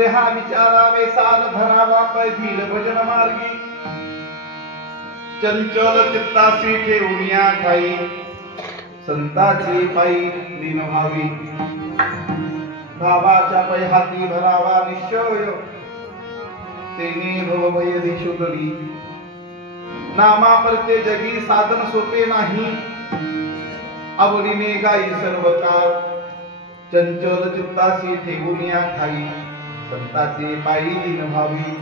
देहा विचारावे सार धरावा पैधील भजन मार्गी चंचल चित्तासी ठेवून या ठाई संताची पायी लीन व्हावी भावाच्या पै हाती भरावा निश्चय तेने भवभय दिशुदरी नामा परते जगी साधन सोपे नाही आवडीने गाई सर्व काळ चंचल चित्तासी ठेवून या ठाई संताचे पायी लीन व्हावी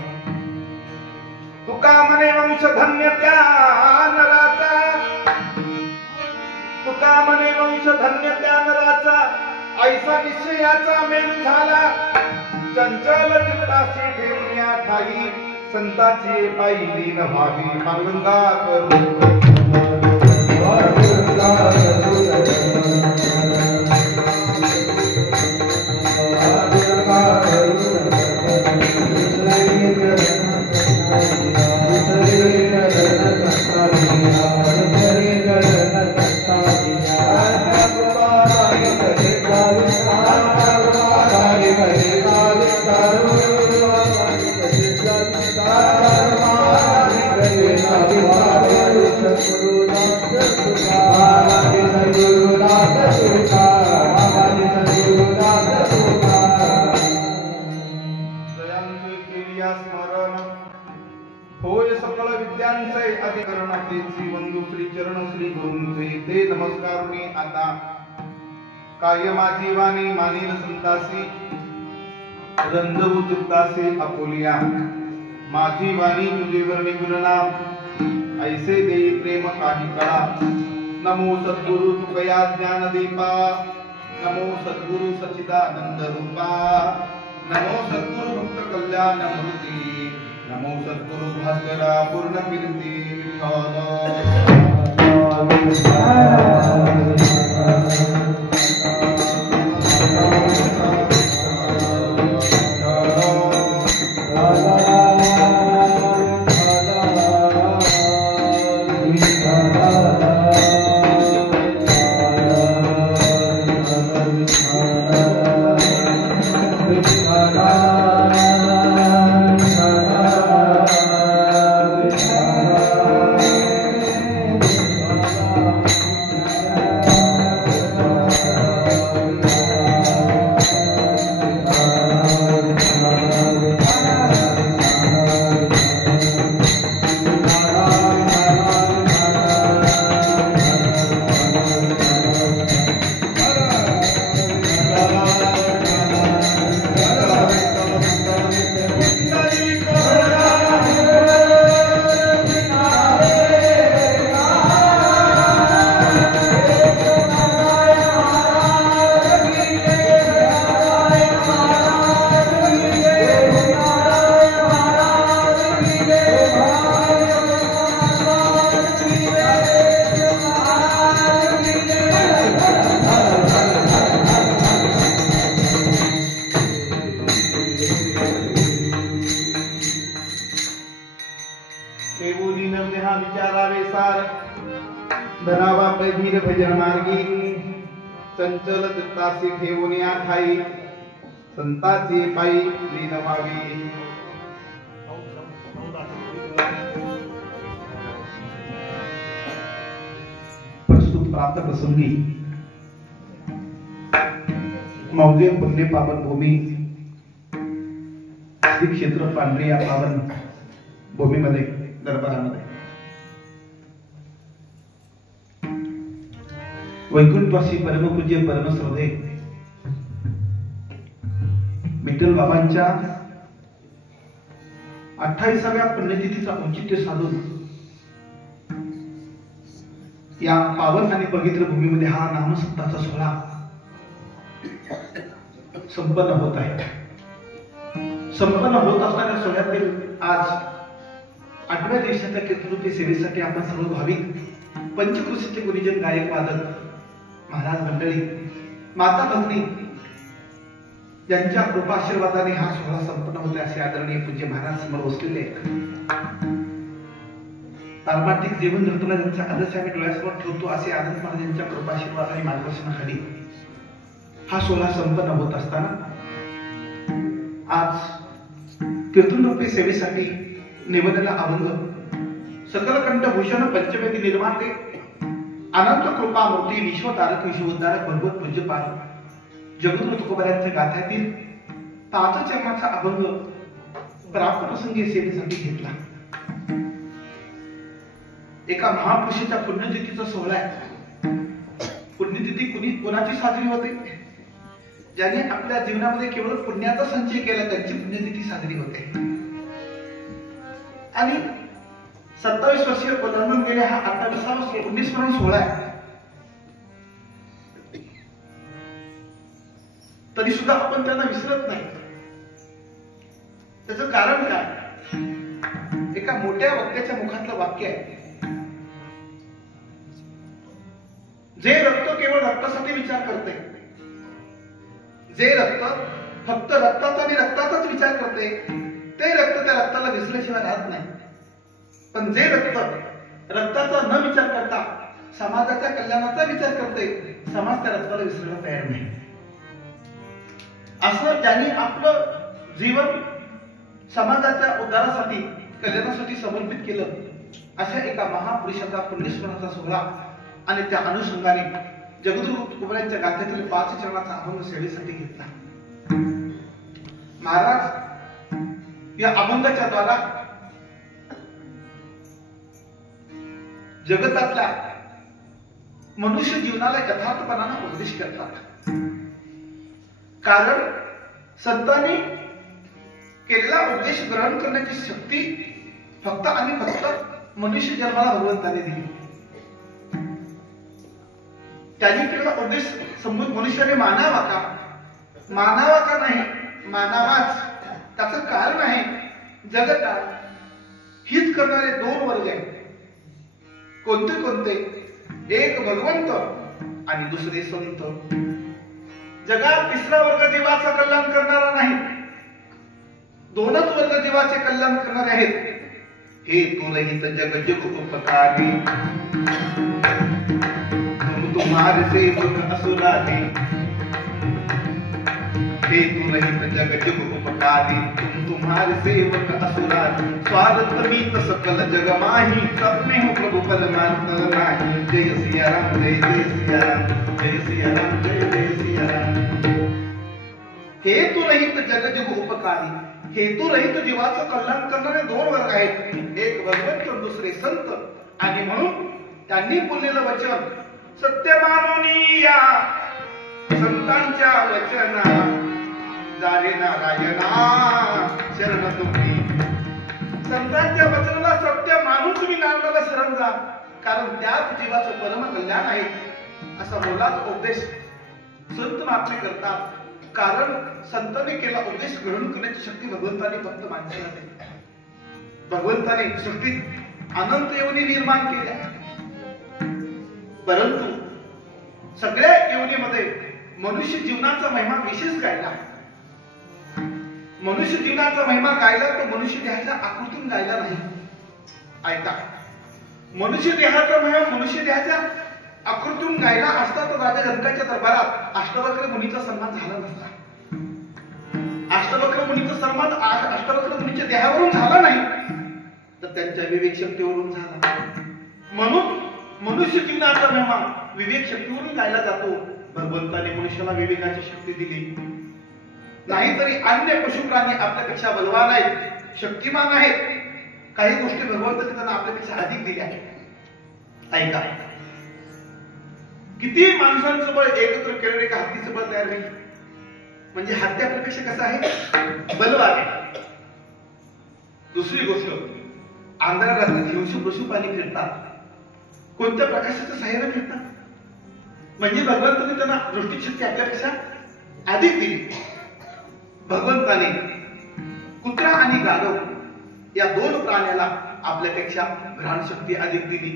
तुका म्हणे वंश धन्य त्या नराचा तुका म्हणे वंश धन्य त्या नराचा ऐसा निश्चयाचा मेल झाला चंचल चित्तासी ठेवून या ठाई संताचे पायी लीन व्हावी पांडुरंगा करू होय सकल विद्यांचे अधिकरण श्री बंधू श्री चरण श्री गुरूंचे ते नमस्कार मी आता काय माझी वाणी मानील संतासी रंजवू चित्तासे अपोलिया माझी वाणी तुझे वर्णी गुणनाम ऐसे देई प्रेम काही कळा नमो सद्गुरु तुकया ज्ञान दीपा नमो सद्गुरु सच्चिदानंद रूपा नमो सद्गुरु भक्त कल्याण मूर्ती नमो सद्गुरु भास्करा पूर्ण कीर्ती विचारावे सार धरावा पैधीर भजन मार्गी चंचल चित्तासी ठेवून या ठाई संताची पायी लीन व्हावी प्रस्तुत प्राप्त प्रसंगी मौजे पुण्य पावन भूमी श्री क्षेत्र पांढरी या पावन भूमीमध्ये दरबारामध्ये वैकुंठवासी परमपूज्य परमश्रद्धे विठ्ठल बाबांच्या 28व्या पुण्यतिथीचा औचित्य साधून या पावन आणि पवित्र भूमीमध्ये हा नामसप्ताचा सोहळा संपन्न होत आहे. संपन्न होत असणाऱ्या सोहळ्यातील आज 8व्या दिवसाच्या कीर्तनोत्सव सेवेसाठी आपण सर्व भाविक, पंचक्रोशीचे गुरुजन, गायक, वादक, महाराज मंडळी, माता भगिनी यांच्या कृपा आशीर्वादाने हा सोहळा संपन्न होते असे आदरणीय पूज्य महाराज समोर बसलेले पारमार्थिक जीवन जगताना ज्यांचा आदर्श आम्ही डोळ्यासमोर ठेवतो असे आनंद महाराज यांच्या कृपा आशीर्वाद आणि मार्गदर्शनाखाली हा सोहळा संपन्न होत असताना आज कीर्तनोत्सव सेवेसाठी निवडलेला अभंग सकल कंठभूषण पंचवेदी निर्माते अनंत कृपा मूर्ती विश्वतारक विश्वोद्धारक भगवत पूज्यपाद जगद्गुरु तुकोबारायांच्या गाथ्यातील 5 चरणाचा अभंग प्राप्त प्रसंगी सेवेसाठी घेतला. एका महापुरुषाच्या पुण्यतिथीचा सोहळा आहे. पुण्यतिथी कोणाची साजरी होते? ज्याने आपल्या जीवनामध्ये केवळ पुण्याचा संचय केला त्यांची पुण्यतिथी साजरी होते. आणि 27 वर्षीय ओलांडून गेले हा 28वा पुण्यस्मरण सोहळा आहे. तरी सुद्धा आपण त्यांना विसरत नाही. त्याचं कारण काय? एका मोठ्या वक्त्याच्या मुखातलं वाक्य आहे, जे रक्त केवळ रक्तासाठी विचार करते, जे रक्त फक्त रक्ताचा आणि रक्ताचाच विचार करते, ते रक्त त्या रक्ताला विसरल्याशिवाय राहत नाही. पण जे रक्त रक्ताचा न विचार करता समाजाच्या कल्याणाचा विचार करते, समाज त्या रक्ताला विसरायला तयार नाही. असं ज्यांनी आपलं जीवन समाजाच्या उद्धारासाठी, कल्याणासाठी समर्पित केलं, अशा एका महापुरुषाचा पुण्यस्मरणाचा सोहळा आणि त्या अनुषंगाने जगद्गुरु तुकोबारायांच्या गाथ्यातील 5 चरणाचा अभंग सेवेसाठी घेतला. महाराज या अभंगाच्या द्वारा जगतातल्या मनुष्य जीवनाला यथार्थपणाने उपदेश करतात. कारण संतांनी केलेला उपदेश ग्रहण करण्याची शक्ती फक्त आणि फक्त मनुष्य जन्माला भगवंताने दिली. त्यांनी केलेला उपदेश मनुष्याने मानावा का? मानावा का नाही? मानावाच. त्याचं कारण आहे, जगतात हित करणारे 2 वर्ग आहेत. कोणते कोणते? एक भगवंत आणि दुसरे संत. जगात तिसरा वर्ग जीवाचं कल्याण करणारा नाही. 2च वर्ग जीवाचे कल्याण करणारे आहेत. हे तू रहित जग जग उपकारी, तुम तुम्हारे सेवक असुरारी. हे तू रहित जग जग उपकारी, तुम तुम्हारे सेवक असुरारी. स्वार्थ मीत सकल जग माही, सब में हो प्रभु पद मानत नाही. जय सिया राम, जय जय सिया राम, जय सिया राम, जय जय सिया राम. हेतु रहित जग जग उपकारी, हेतु रहित जीवाचं कल्याण करणारे 2 वर्ग आहेत. एक भगवंत, दुसरे संत. आणि म्हणून त्यांनी बोललेलं वचन सत्य मानून या संतांच्या वचना, जारे नारायणा शरण तुम्ही. संतांच्या वचनाला सत्य मानून तुम्ही नारायणाला शरण जा, कारण त्याच जीवाचं परम कल्याण आहे असा मोलाचा उपदेश संत महात्मे करतात. कारण संतांनी केला उपदेश ग्रहण करण्याची शक्ती भगवंताने फक्त माणसाला दिली. भगवंताने सृष्टीत अनंत योनी निर्माण केल्या, परंतु सगळ्या योनीमध्ये मनुष्य जीवनाचा महिमा विशेष गायला. मनुष्य जीवनाचा महिमा गायला तो मनुष्य देहाच्या आकृतीतून गायला नाही. ऐका, मनुष्य देहाचा महिमा मनुष्य देहाच्या आकृतीतून गायला असता तर राजा जनकाच्या दरबारात अष्टवक्र मुनीचा सन्मान झाला नसता. अष्टवक्र मुनीचा सन्मान अष्टवक्र मुनीच्या देहावरून झाला नाही, तर त्यांच्या विवेक शक्तीवरून झाला. म्हणून मनुष्य जीवनाचा महिमा विवेक शक्तीवरून गायला जातो. भगवंताने मनुष्याला विवेकाची शक्ती दिली. नाहीतरी अन्य पशु प्राणी आपल्यापेक्षा बलवान आहेत, शक्तिमान आहेत. काही गोष्टी भगवंताने त्यांना आपल्यापेक्षा अधिक दिल्या आहेत. ऐका, किती माणसांचं बळ एकत्र केलेलं एका हत्तीचं बळ तयार होईल. म्हणजे हत्ती आपल्यापेक्षा कसं आहे, बलवान आहे. दुसरी गोष्ट, अंधारात दिवशी पशुपाणी फिरतात, कोणत्या प्रकाशाचं सहाय्याने फिरतात, म्हणजे भगवंताने त्यांना दृष्टीशक्ती आपल्यापेक्षा अधिक दिली. भगवंताने कुत्रा आणि गाढव या दोन प्राण्याला आपल्यापेक्षा घ्राणशक्ती अधिक दिली.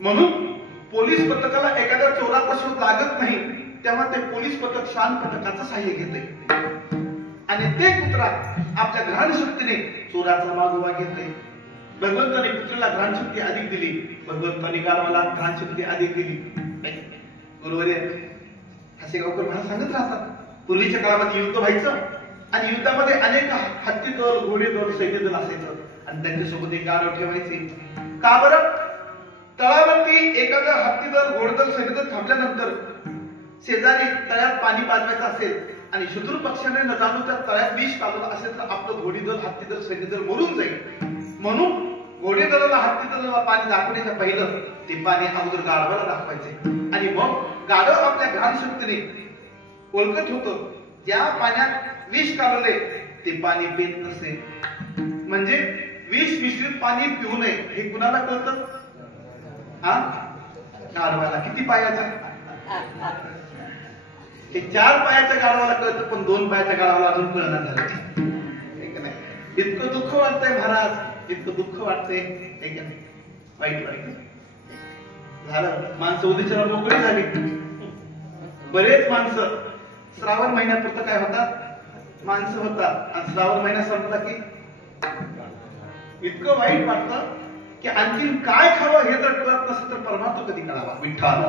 म्हणून पोलीस पथकाला एखाद्या चोराचा शोध लागत नाही तेव्हा ते पोलीस पथक शान पथकाचं सहाय्य घेते, आणि ते कुत्रा आपल्या घ्राणशक्तीने चोराचा मागोवा घेते. भगवंताने कुत्र्याला घ्राणशक्ती अधिक दिली, भगवंताने गाढवाला घ्राणशक्ती अधिक दिली. गुरुवर्य हसेगावकर मला सांगत राहतात, पूर्वीच्या काळामध्ये युद्ध व्हायचं आणि युद्धामध्ये अनेक हत्ती दल, घोडे दल, सैन्य दल असायचं आणि त्यांच्यासोबत एक गाढव ठेवायचे. का बरं? तळावरती एखादा हत्ती दल, घोडदल, सैन्य दल थांबल्यानंतर शेजारी तळ्यात पाणी पाजवायचं असेल आणि शत्रू पक्षाने न जाणून त्या तळ्यात विष टाकलं असेल तर आपलं घोडी दल, हत्ती दल, सैन्य दल मरून जाईल. म्हणून घोडे दलाला, हत्ती दलाला पाणी दाखवण्याच्या पहिलं ते पाणी अगोदर गाढवाला दाखवायचे आणि मग गाढव आपल्या घ्राणशक्तीने ओळखत होतं ज्या पाण्यात विष काढले ते पाणी पेत नसे, म्हणजे विष मिश्रित पाणी पिऊ नये हे कुणाला कळतं? गाढवाला. किती पायाचा? हे 4 पायाच्या गाढवाला कळतं, पण 2 पायाच्या गाढवाला अजून कळणार झालं. इतकं दुःख वाटतंय महाराज, इतकं दुःख वाटतंय. वाईट वाईट झालं. माणसं उद्याच्या मोकळी झाली. बरेच माणसं श्रावण महिन्यापुरतं काय होतात, माणसं होतात, आणि श्रावण महिना संपला की इतकं वाईट वाटतं की आणखीन काय खावं हे जर कळत नसेल तर परमार्थ कधी कळावा. विठ्ठल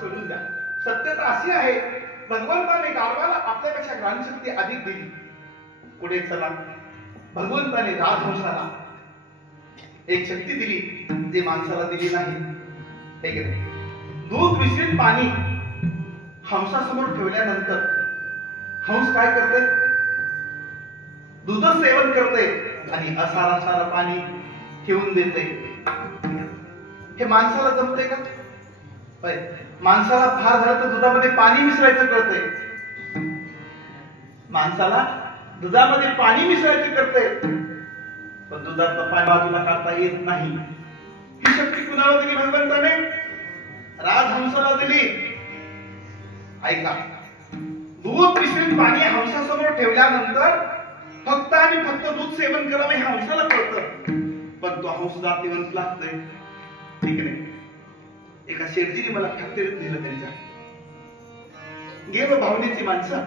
सोडून द्या. सत्यता अशी आहे, भगवंताने गाढवाला आपल्यापेक्षा घ्राणशक्ती अधिक दिली. पुढे चला, भगवंताने राजहंसाला एक शक्ती दिली जी माणसाला दिली नाही. दूध मिश्रित पाणी हंसासमोर ठेवल्यानंतर हंस काय करते? दूध सेवन करते आणि असारा पाणी ठेवून देते. हे माणसाला जमते का? माणसाला फार झालं तर दुधामध्ये पाणी मिसळायचं कळतंय. माणसाला दुधामध्ये पाणी मिसळायचं कळतंय, पण दुधातलं पाणी बाजूला काढता येत नाही. ही शक्ती कुणाला दिली? भगवंताने राजहंसाला दिली. ऐका, दूध मिश्रित पाणी हंसासमोर ठेवल्यानंतर फक्त आणि फक्त दूध सेवन करावं हे हंसाला कळतं, पण तो हंस जातीवंत लागतोय. ठीक नाही. एका शेठजीने मला फॅक्टरीत नेलं. त्यांच्या गेलो भावनेची माणसं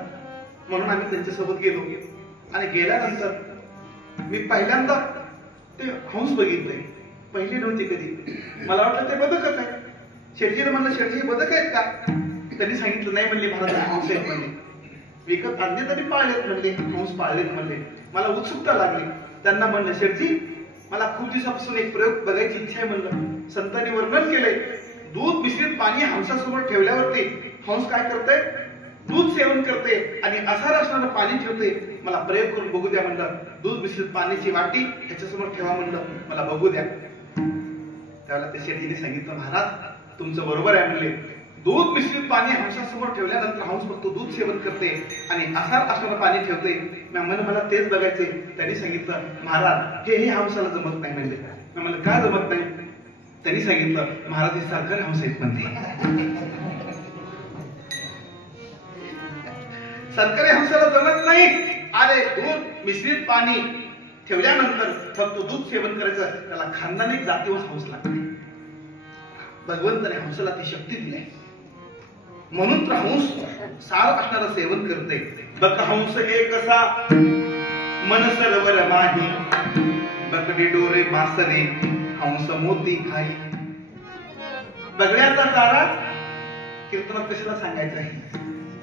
म्हणून आम्ही त्यांच्यासोबत गेलो, आणि गेल्यानंतर मी पहिल्यांदा ते हंस बघितले. पहिले नव्हते कधी. मला वाटलं ते बदकच आहे. शेठजीने म्हणलं, शेठजी बदक आहेत का? त्यांनी सांगितलं नाही म्हणले, मला हंस आहेत म्हणले. विकत आणले तरी पाळलेत म्हणले, हंस पाळलेत म्हणले. मला उत्सुकता लागली. त्यांना म्हणलं, शेठजी मला खूप दिवसापासून एक प्रयोग बघायची इच्छा आहे म्हणलं. संतांनी वर्णन केलंय, दूध मिश्रित पाणी हंसासमोर ठेवल्यावरती हंस काय करते? दूध सेवन करते आणि असार असणारं पाणी ठेवते. मला प्रयोग करून बघू द्या म्हणलं. दूध मिश्रित पाण्याची वाटी ह्याच्यासमोर ठेवा म्हणलं, मला बघू द्या. त्यावेळेला ते शेठजीने सांगितलं, महाराज तुमचं बरोबर आहे म्हणले. दूध मिश्रित पाणी हंसासमोर ठेवल्यानंतर हंस फक्त दूध सेवन करते आणि असार असणारं पाणी ठेवते. मला तेच बघायचे. त्यांनी सांगितलं, महाराज हे हंसाला जमत नाही म्हणले. मला काय जमत नाही? त्यांनी सांगितलं, महाराज हे सरकारी हंस आहेत म्हणते. सरकारी हंसाला जमत नाही. अरे दूध मिश्रित पाणी ठेवल्यानंतर फक्त दूध सेवन करायचं, त्याला खानदानी जातीवंश हंस लागते. भगवंताने हंसाला ती शक्ती दिली आहे, म्हणून तर हंस सार असणारं सेवन करते. बघ हंस एक कसा मन सरोवर माही, बकडी डोरे मासरे हंस मोती खाई. बगड्याचा चारा कीर्तनात कशाला सांगायचं आहे?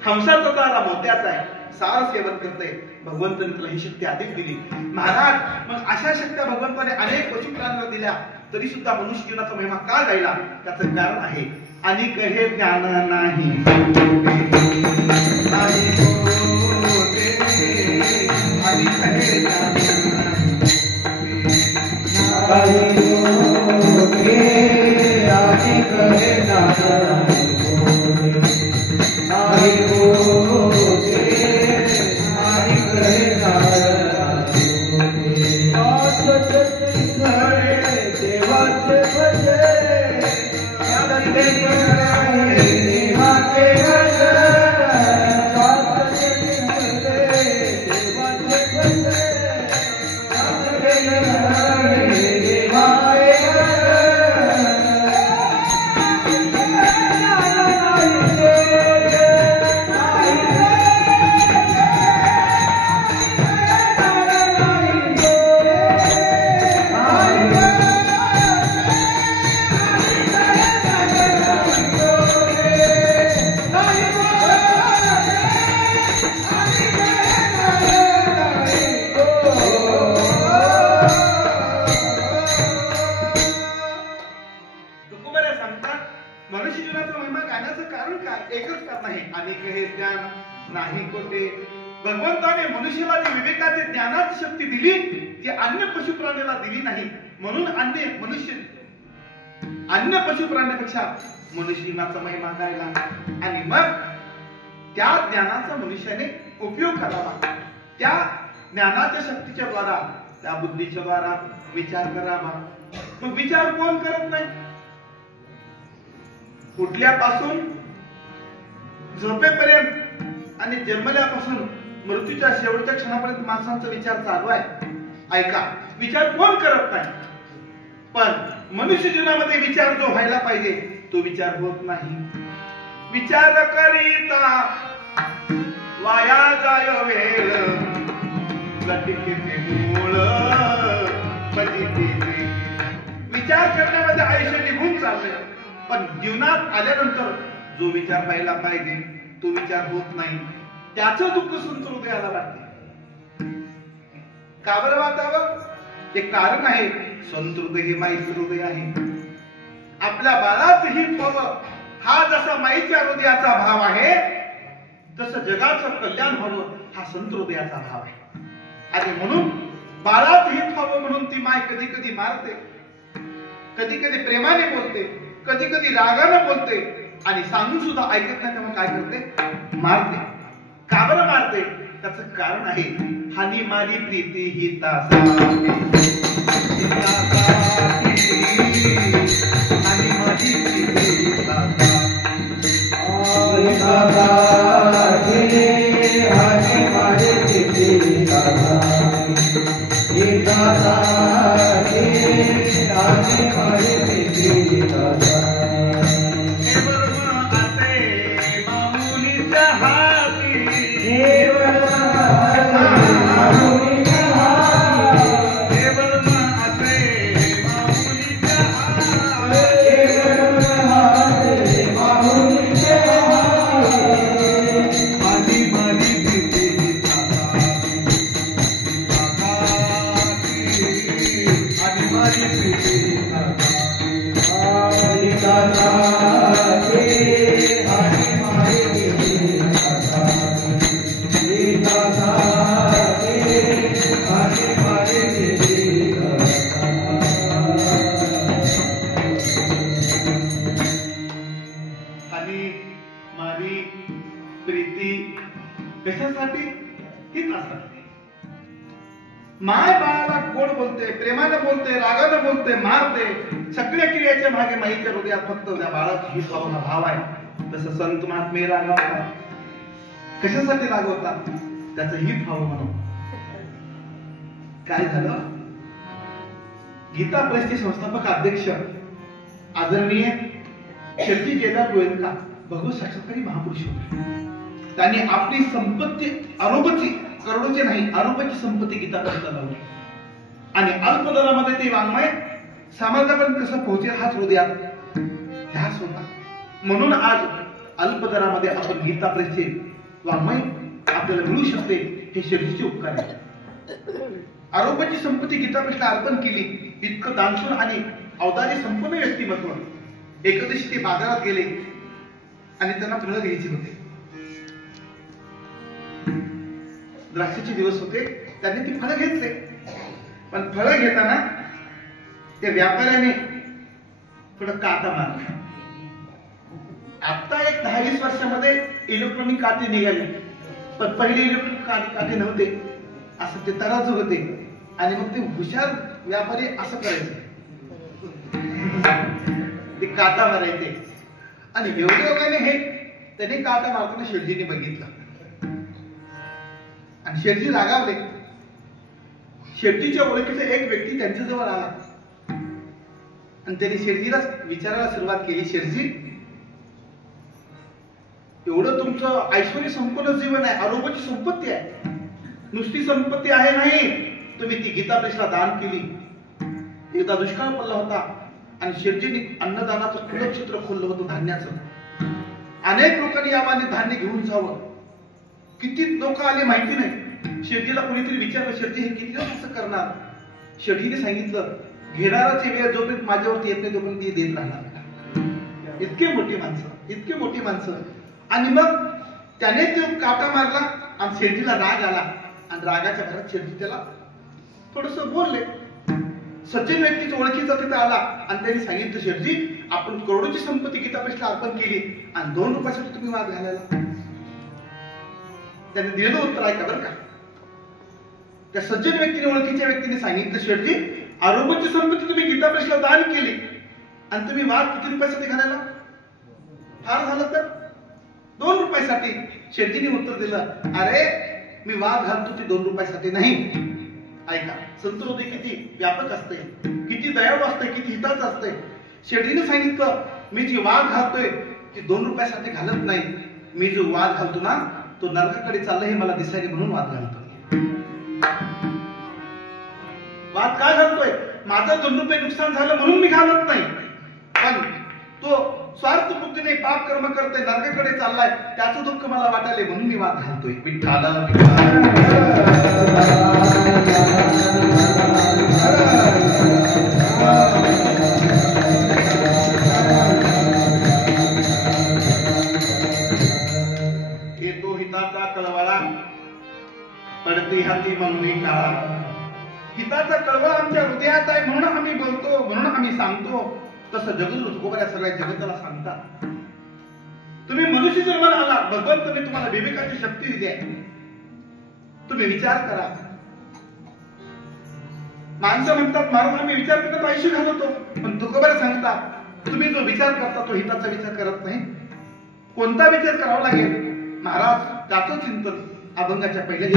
हंसाचा चारा मोत्याचा आहे, सार सेवन करते. भगवंताने तुला ही शक्ती अधिक दिली. महाराज मग अशा शक्त्या भगवंताने अनेक पशु प्राण्यांना दिल्या, तरी सुद्धा मनुष्य जीवनाचा महिमा का गायला? त्याचं कारण आहे, अनिक हे ज्ञान नाही अनिक हे ज्ञान एकच कारण आहे, अनेक हे ज्ञान नाही कोठे. भगवंताने मनुष्याला जी विवेकाची ज्ञानाची शक्ती दिली ती अन्य पशु प्राण्याला दिली नाही. म्हणून अन्य पशु प्राण्यापेक्षा मनुष्याचा महिमा गायला. आणि मग त्या ज्ञानाचा मनुष्याने उपयोग करावा. त्या ज्ञानाच्या शक्तीच्या द्वारा, त्या बुद्धीच्या द्वारा विचार करावा. मग विचार कोण करत नाही? उठल्यापासून झोपेपर्यंत आणि जन्मल्यापासून मृत्यूच्या शेवटच्या क्षणापर्यंत माणसांचा विचार चालू आहे. ऐका, विचार कोण करत नाही? पण मनुष्य जीवनामध्ये विचार जो व्हायला पाहिजे तो विचार होत नाही. विचार करीता वाया जाय वेळ, लटिके मूळ पजिते. विचार करण्यामध्ये आयुष्य निघून चाललंय, पण जीवनात आल्यानंतर जो विचार व्हायला पाहिजे तो विचार होत नाही. त्याचं दुःख संत हृदयाला वाटते. का बरं वाटावं? ते कारण आहे, संत हृदय हे माईचं हृदय आहे. आपल्या बाळाचं हित व्हावं हा जसा माईच्या हृदयाचा भाव आहे, तसं जगाचं कल्याण व्हावं हा संत हृदयाचा भाव आहे. आणि म्हणून बाळाचं हित व्हावं म्हणून ती माय कधी कधी मारते, कधी कधी प्रेमाने बोलते, कधी कधी रागाने बोलते, आणि सांगून सुद्धा ऐकत नाही तेव्हा काय करते? मारते. का बरं मारते? त्याचं कारण आहे, हानी मारी प्रीती हिताचा, हानी मारी प्रीती हिताचा, हानी मारी प्रीती हिताचा, हिताचा हानी मारी प्रीती हिताचा. कशासाठी? हितासाठी. माय बाळाला गोड बोलते, प्रेमाने बोलते, रागाने बोलते, मारते. सगळ्या क्रियाच्या मागे माईच्या हृदयात फक्त त्या बाळाची हित व्हावं हा भाव आहे. तसं संत महात्मे रागवतात. कशासाठी रागवतात? त्याचं हित व्हावं म्हणून. काय झालं? गीता प्रेसचे संस्थापक अध्यक्ष आदरणीय शेटजी केदार गोयंका भगवत साक्षात्कारी महापुरुष होते. त्यांनी आपली संपत्ती आरोपाची, करोडोची नाही, आरोपाची संपत्ती गीता प्रेसला लावली. आणि अल्प दरामध्ये ते वाङ्मय समाजापर्यंत कसं पोहोचेल हाच हृदयात ध्यास होता. म्हणून आज अल्प दरामध्ये आपण गीता प्रेसचे वाङ्मय आपल्याला मिळू शकते. हे शेटजीचे उपकार आहे. आरोपाची संपत्ती गीता प्रेसला अर्पण केली. इतकं दानशूर आणि औदार्य संपन्न व्यक्तिमत्व. एके दिवशी ते बाजारात गेले आणि त्यांना फळं घ्यायची होते. द्राक्षाचे दिवस होते. त्यांनी ती फळं घेतले, पण फळं घेताना त्या व्यापाऱ्याने थोडं काटा मारला. आता एक 10-20 वर्षामध्ये इलेक्ट्रॉनिक काटे निघाले, पण पहिले इलेक्ट्रॉनिक काटे नव्हते. असं ते तराजू होते. आणि मग ते हुशार व्यापारी असं करायचे, ते काटा मारायचे. आणि योगाने हे त्याने काटा मारताना शेटजीने बघितलं आणि शेटजी रागावले. शेटजीच्या ओळखीचा एक व्यक्ती त्यांच्या जवळ आला आणि त्यांनी शेटजीला विचारायला सुरुवात केली, शेटजी, एवढं तुमचं ऐश्वर्य संपन्न जीवन आहे, आरोग्याची संपत्ती आहे, नुसती संपत्ती आहे नाही, तुम्ही ती गीता प्रेसला दान केली. एकदा दुष्काळ पडला होता आणि शेटजीने अन्नदानाचं खुलं क्षेत्र खोललं होतं धान्याचं. अनेक लोकांनी यावाने धान्य घेऊन जावं. किती लोक आले माहिती नाही. शेटजीला कोणीतरी विचारलं, शेटजी हे किती दिवस असं करणार? शेटजीने सांगितलं, घेणाराची वेळ जोपर्यंत माझ्यावरती येत नाही तोपर्यंत ती देत राहणार. इतके मोठी माणसं आणि मग त्याने तो काटा मारला आणि शेठजीला राग आला आणि रागाच्या घरात शेठजी त्याला थोडस बोलले. सज्जन व्यक्तीच्या ओळखीचा तिथे आला आणि त्यांनी सांगितलं, शेठजी आपण करोडोची संपत्ती गीतापेशला अर्पण केली आणि 2 रुपयासाठी तुम्ही वाद घालायला. त्याने दिलेलं उत्तर ऐका बरं का. त्या सज्जन व्यक्तीने ओळखीच्या व्यक्तीने सांगितलं, शेठजी आरोग्याची संपत्ती तुम्ही गीतापेशला दान केली आणि तुम्ही वाद किती रुपयासाठी घालायला? फार झालं तर 2 रुपयासाठी. शेठजीने उत्तर दिलं, अरे मी वाद घालतो ती 2 रुपयासाठी नाही. ऐका, संत हृदय किती व्यापक असते, किती दयाळू असते, किती हिताचं असते. शेठजीने सांगितलं, मी जी वाद घालतोय ती 2 रुपयासाठी घालत नाही. मी जो वाद घालतो ना तो नरकाकडे चालला हे मला दिसायला म्हणून वाद घालतोय. वाद का घालतोय? माझं 2 रुपये नुकसान झालं म्हणून मी घालत नाही, पण तो स्वार्थ बुद्धीने पाप कर्म करतोय, नरकाकडे चाललाय, त्याचं दुःख मला वाटायले म्हणून मी वाद घालतोय. येतो हिताचा कळवळा, पडते हाती म्हणून काळा. हिताचा कळवळा आमच्या हृदयात आहे म्हणून आम्ही बोलतो, म्हणून आम्ही सांगतो. तसं जगत गोबऱ्या सगळ्या जगताला सांगतात. तुम्ही मनुष्य जन्माला आला, भगवंताने तुम्हाला विवेकाची शक्ती दिली आहे. तुम्ही विचार करा. माणसं म्हणतात महाराज आम्ही विचार करतो पैसे घालवतो, पण तुकोबऱ्या सांगतात तुम्ही जो विचार करता तो हिताचा विचार करत नाही. कोणता विचार करावा लागेल महाराज? त्याचं चिंतन अभंगाच्या पहिल्या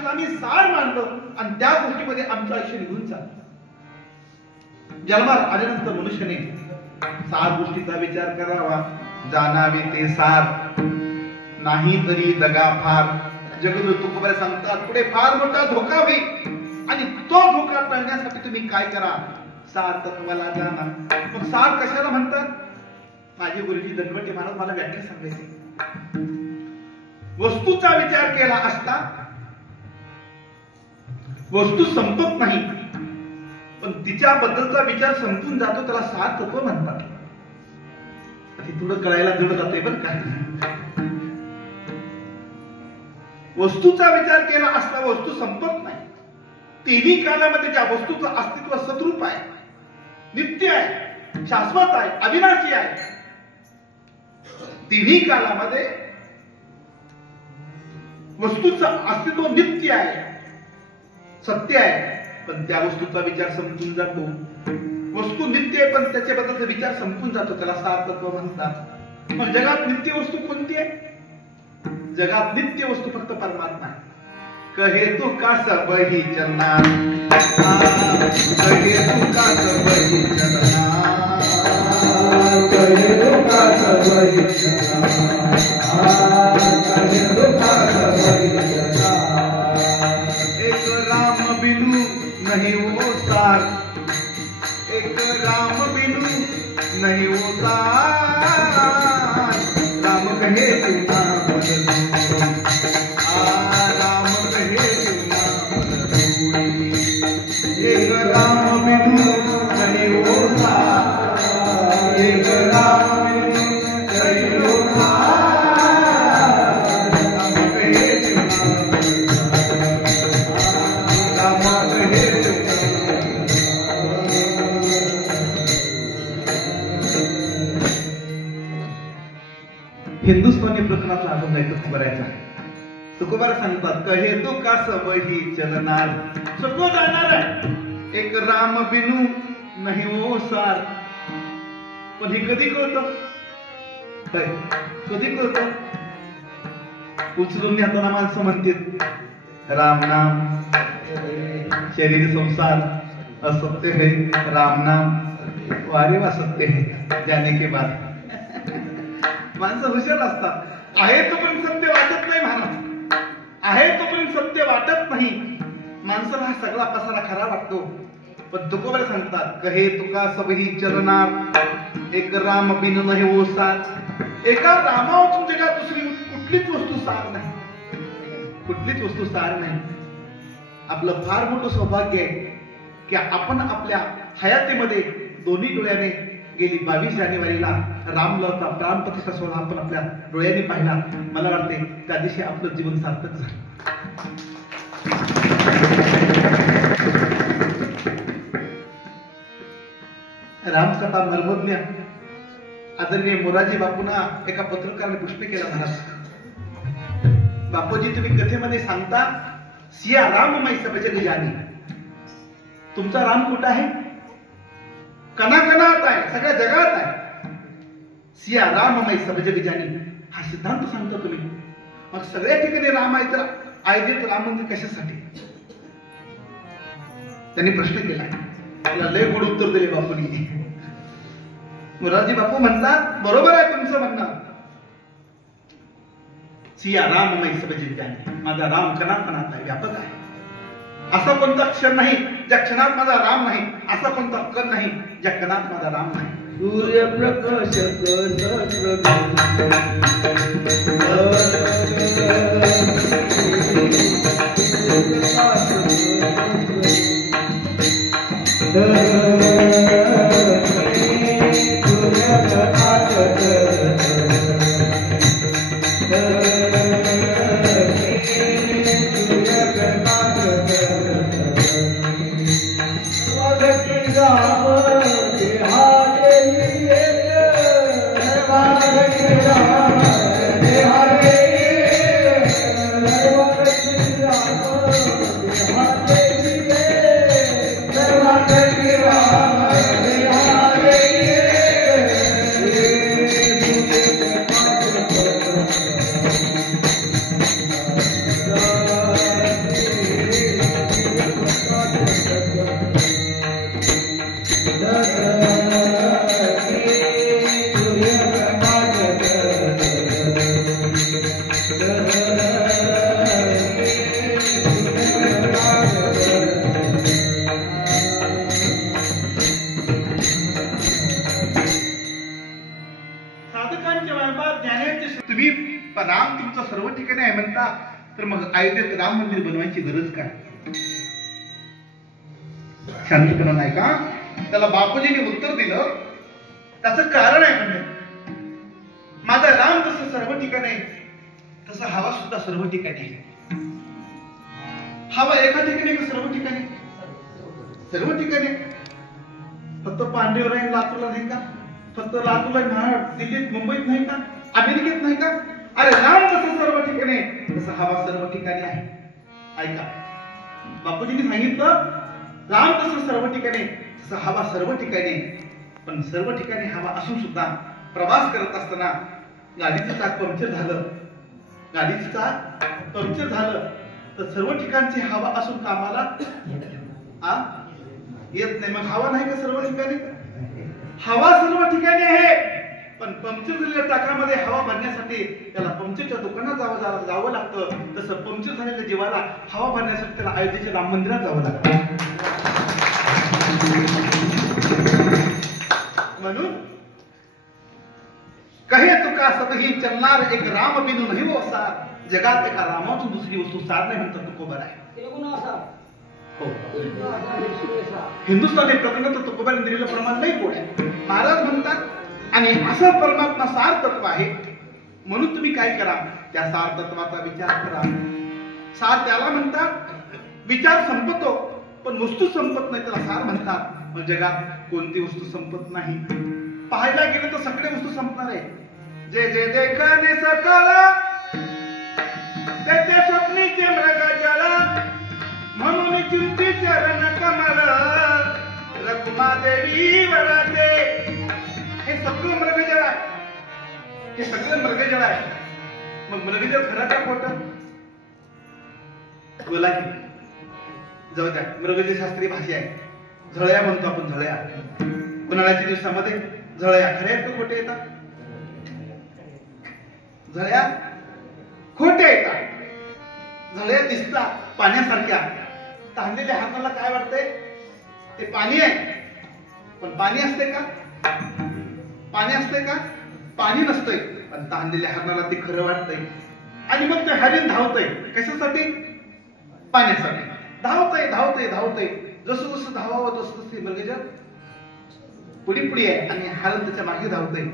आयुष्याला आम्ही सार मानलो आणि त्या गोष्टीमध्ये आमचं आयुष्य निघून चाललं. जन्मात आल्यानंतर मनुष्याने 6 गोष्टीचा विचार करावा. जाणावे ते सार, नाही तरी दगा फार. जगद्गुरु तुकोबा सांगतात पुढे फार मोठा धोका होईल आणि तो धोका टाळण्यासाठी तुम्ही काय करा, सार तत्वाला जाणा. मग सार कशाला म्हणतात? माझे गुरुजी दंडवटे महाराज मला व्याख्या सांगायची. वस्तूचा विचार केला असता वस्तू संपत नाही, पण तिच्याबद्दलचा विचार संपून जातो, त्याला सार तत्व म्हणतात. थोडं कळायला जड जाते बरं काय. वस्तूचा विचार केला असता वस्तू संपत नाही. तिन्ही कालामध्ये ज्या वस्तूचं अस्तित्व सद्रूप आहे, नित्य आहे, शाश्वत आहे, अविनाशी आहे, तिन्ही कालामध्ये वस्तूचं अस्तित्व नित्य आहे, सत्य आहे, पण त्या वस्तूचा विचार संपून जातो. वस्तू नित्य आहे पण त्याच्याबद्दलचा विचार संपून जातो, त्याला सार तत्व म्हणतात. मग जगात नित्य वस्तू कोणती आहे? जगात नित्य वस्तू फक्त परमात्मा आहे. कहे तू का सब ही चलना, कहे तू का सब ही चलना, कहे तू का सब ही चलना, कहे तू का सब ही चलना. एक राम बिनु नहीं वो सार, एक राम बिनु नहीं वो सार. राम कहे तू नाम धूरी, राम कहे तू नाम धूरी. एक राम बिनु नहीं वो सार, एक राम बिनु नहीं वो सार. राम कहे तू नाम धूरी, राम कहे तू. हिंदुस्थानी प्रकरणातला अजून नाही तुकोबारायचा. तुकोबारा सांगतात कहे तू का सब ही चलनार, सगळं जाणार आहे, एक राम बिनु नाही वो सार. पण हे कधी कळतं? कधी कळतं? उचलून नेताना माणसं म्हणतात राम नाम शरीर संसार असत्य है, राम नाम वारे वा सत्य है जाने के बाद. माणसं हुशार असतात. आहे तोपर्यंत सत्य वाटत नाही महाराज, आहे तोपर्यंत सत्य वाटत नाही. माणसाला हा सगळा पसारा खरा वाटतो. पण तुकोबारा सांगतात कहे तुका सबही चलनार, एक राम बिन नाही वो सार. एका रामावाचून जगात दुसरी कुठलीच वस्तू सार नाही, कुठलीच वस्तू सार नाही. आपलं फार मोठं सौभाग्य आहे की आपण आपल्या हयातीमध्ये दोन्ही डोळ्याने गेली 22 जानेवारीला रामलला प्राण प्रतिष्ठा सोहळा आपण आपल्या डोळ्यांनी पाहिला. मला वाटते त्या दिवशी आपलं जीवन सार्थक झालं. रामकथा मर्मज्ञ आदरणीय मोरारजी बापूंना एका पत्रकाराने प्रश्न केला महाराज, बापूजी तुम्ही कथेमध्ये सांगता सिया राममय सब जग जानी, तुमचा राम कुठं आहे? कणाकणात आहे, सगळ्या जगात आहे. सिया राममय सब जग जानी हा सिद्धांत सांगता तुम्ही. मग सगळ्या ठिकाणी राम आहे तर अयोध्येत राम मंदिर कशासाठी? त्यांनी प्रश्न केला. त्याला लय गोड उत्तर दिले बापूंनी. मोरारजी बापू म्हणतात बरोबर आहे तुमचं म्हणणं. सिया राममय सब जग जानी, माझा राम कणाकणात आहे, व्यापक आहे. असा कोणता क्षण नाही ज्या क्षणात माझा राम नाही, असा कोणता कण नाही ज्या कणात माझा राम नाही. सूर्य प्रकाश ठिकाणी आहे म्हणता, तर मग अयोध्येत राम मंदिर बनवायची गरज काय? शांतपणा नाही का? त्याला बापूजींनी उत्तर दिलं, त्याचं कारण आहे म्हणजे माझा राम जसं सर्व ठिकाणी आहे, तसं हवा सुद्धा सर्व ठिकाणी आहे. हवा एका ठिकाणी का सर्व ठिकाणी? सर्व ठिकाणी. फक्त पांडेवर आहे लातूरला नाही का? फक्त लातूरला महाराष्ट्र, दिल्लीत, मुंबईत नाही का? अमेरिकेत नाही का? अरे राम जसं सर्व ठिकाणी आहे, तसं हवा सर्व ठिकाणी आहे. ऐका, बापूजींनी सांगितलं राम तसं सर्व ठिकाणी, तसं हवा सर्व ठिकाणी. पण सर्व ठिकाणी हवा असून सुद्धा प्रवास करत असताना गाडीचं चाक पंक्चर झालं, गाडीचं चाक पंक्चर झालं तर सर्व ठिकाणची हवा असून कामाला येत नाही. मग हवा नाही का सर्व ठिकाणी? हवा सर्व ठिकाणी आहे, पण पंक्चर झालेल्या चाकामध्ये हवा भरण्यासाठी त्याला पंक्चरच्या दुकानात जावं लागतं. तसं पंक्चर झालेल्या जीवाला हवा भरण्यासाठी त्याला अयोध्येच्या राम मंदिरात जावं लागतं. म्हणून कहे तुका सतही चलणार एक राम बिनु नाही हो सार. जगात एका रामातून दुसरी वस्तू सार नाही म्हणतात तुकोबार आहे. हो, हिंदुस्थानी प्रकरणात तुकोबाने दिलेलं प्रमाण नाही कोण आहे. महाराज म्हणतात आणि असं परमात्मा सार तत्व आहे, म्हणून तुम्ही काय करा, त्या सार तत्वाचा विचार करा. सार त्याला म्हणतात विचार संपतो पण वस्तू संपत नाही, त्याला सार म्हणतात. मग जगात कोणती वस्तू संपत नाही. पाहायला गेलं तर सगळे वस्तू संपणार आहे. जे जे देखणे सकल ते ते स्वप्नीचे मृग जळ, म्हणून चिंती चरण कमल रकुमादेवी वरते. हे सगळं मृगजळ आहे, हे सगळं मृगजळ आहे. मग मृगजळ खरं का खोटं? बोला की, जाऊ द्या, मृगजळ शास्त्रीय भाषा आहे. झळया म्हणतो आपण, झळया. उन्हाळ्याच्या दिवसामध्ये झळया खऱ्या आहेत का खोटे येतात? झळया खोटे येतात. झळया दिसतात पाण्यासारख्या. ताणलेल्या हाताला काय वाटतंय? ते पाणी आहे. पण पाणी असते का? पाणी असते का? पाणी नसतंय. पण ताणलेल्या हाताला ते खरं वाटतंय. आणि मग ते हरिण धावतंय कशासाठी? पाण्यासाठी. धावतंय धावतंय धावतंय. जसं जसं धावावं तसं तसं मृगजळ पुढी पुढे आहे आणि हरण त्याच्या मागे धावतंय.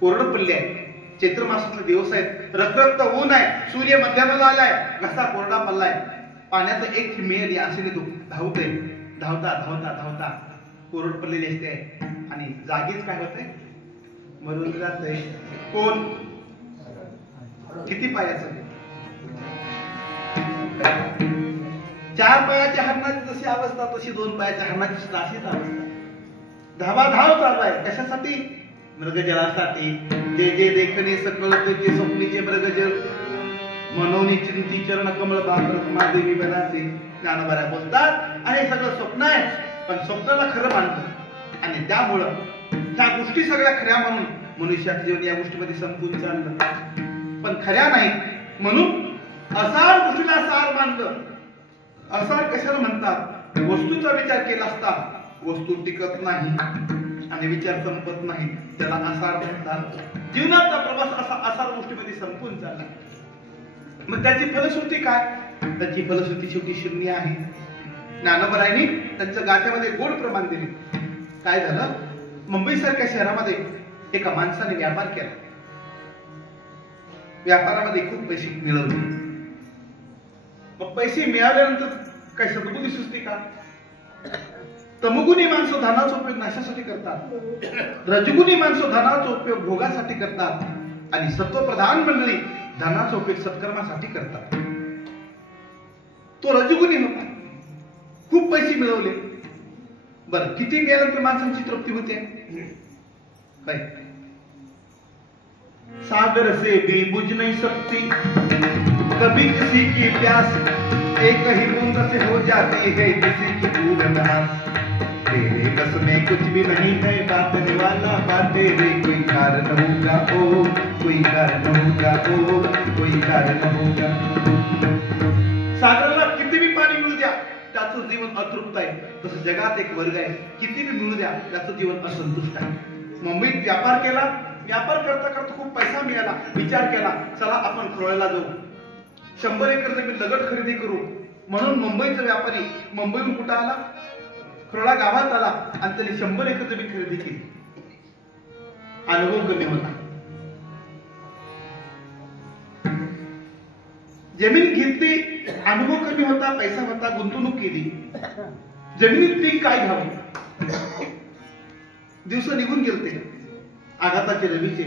कोरडं पडले आहे. चैत्र मासातले दिवस आहेत. रखरखत ऊन आहे. सूर्य मध्यान्हाला आलाय. घसा कोरडा पडलाय. पाण्याचं एक थेंब मिळेल या आशेने तो धावतोय. धावता धावता धावता कोरड पडलेली असते आणि जागीच काय होतंय? मरून जातंय. कोण? किती पायाचं? 4 पायाच्या हरणाची जशी अवस्था तशी 2 पायाच्या हरणाची सुद्धा अशीच अवस्था. धावा धाव चाललाय. कशासाठी? मृगजळासाठी. जे जे देखणे सकल ते ते स्वप्नीचे मृगजळ, मनोनी चिंती चरण कमळ महादेवी बनाचे. ज्ञानोबा बोलतात आणि सगळं स्वप्न आहे, पण स्वप्नाला खरं मानतं आणि त्यामुळं त्या गोष्टी सगळ्या खऱ्या म्हणून मनुष्याचं जीवन या गोष्टीमध्ये संपून चाललं. पण खऱ्या नाही म्हणून असार गोष्टीला सार मानलं. असार कशाला म्हणतात? वस्तूचा विचार केला असता वस्तू टिकत नाही आणि विचार संपत नाही, त्याला असार म्हणतात. जीवनाचा प्रवास असा असार गोष्टीमध्ये संपून चालला. मग त्याची फलश्रुती काय? त्याची फलश्रुती शेवटी शून्य आहे. ज्ञानोबरायांनी त्यांच्या गाठ्यामध्ये गोड प्रमाण दिले. काय झालं? मुंबई सारख्या शहरामध्ये एका माणसाने व्यापार केला. व्यापारामध्ये खूप पैसे मिळवले. मग पैसे मिळाल्यानंतर काय सद्बुद्धी सुचते का? तमोगुणी माणसं धनाचा उपयोग नाशासाठी करतात. रजगुणी माणसं धनाचा उपयोग भोगासाठी करतात आणि सत्वप्रधान मंडळी धनाचा उपयोग सत्कर्मासाठी करतात. तो रजगुणी होता. खूप पैसे मिळवले. बरं, किती मिळाल्यानंतर माणसांची तृप्ती होते? काय? सागर से भी बुझ नहीं सकती कभी किसी की प्यास, एक ही बूंद से हो जाती है किसी की भूख प्यास. तेरे बस में कुछ भी नहीं है, बातने वाला बातें रे. कोई कारण होगा ओ, कोई कारण होगा ओ, कोई कारण होगा. सागराला किती भी पाणी मिळू द्या त्याचं जीवन अतृप्त आहे. तसं जगात एक वर्ग आहे, किती भी मिळू द्या त्याचं जीवन असंतुष्ट आहे. मुंबईत व्यापार केला. व्यापार करता करता खूप पैसा मिळाला. विचार केला, चला आपण खोळ्याला जाऊ. 100 एकर जमीन लगट खरेदी करू म्हणून मुंबईचा व्यापारी मुंबईहून कुठं आला, खरोळा गावात आला आणि त्याने 100 एकर जमीन खरेदी केली. अनुभव कमी होता. जमीन घेतली, अनुभव कमी होता, पैसा होता, गुंतवणूक केली. जमिनीत पीक काय घ्यावं, दिवस निघून गेलते. आघाताचे रवीचे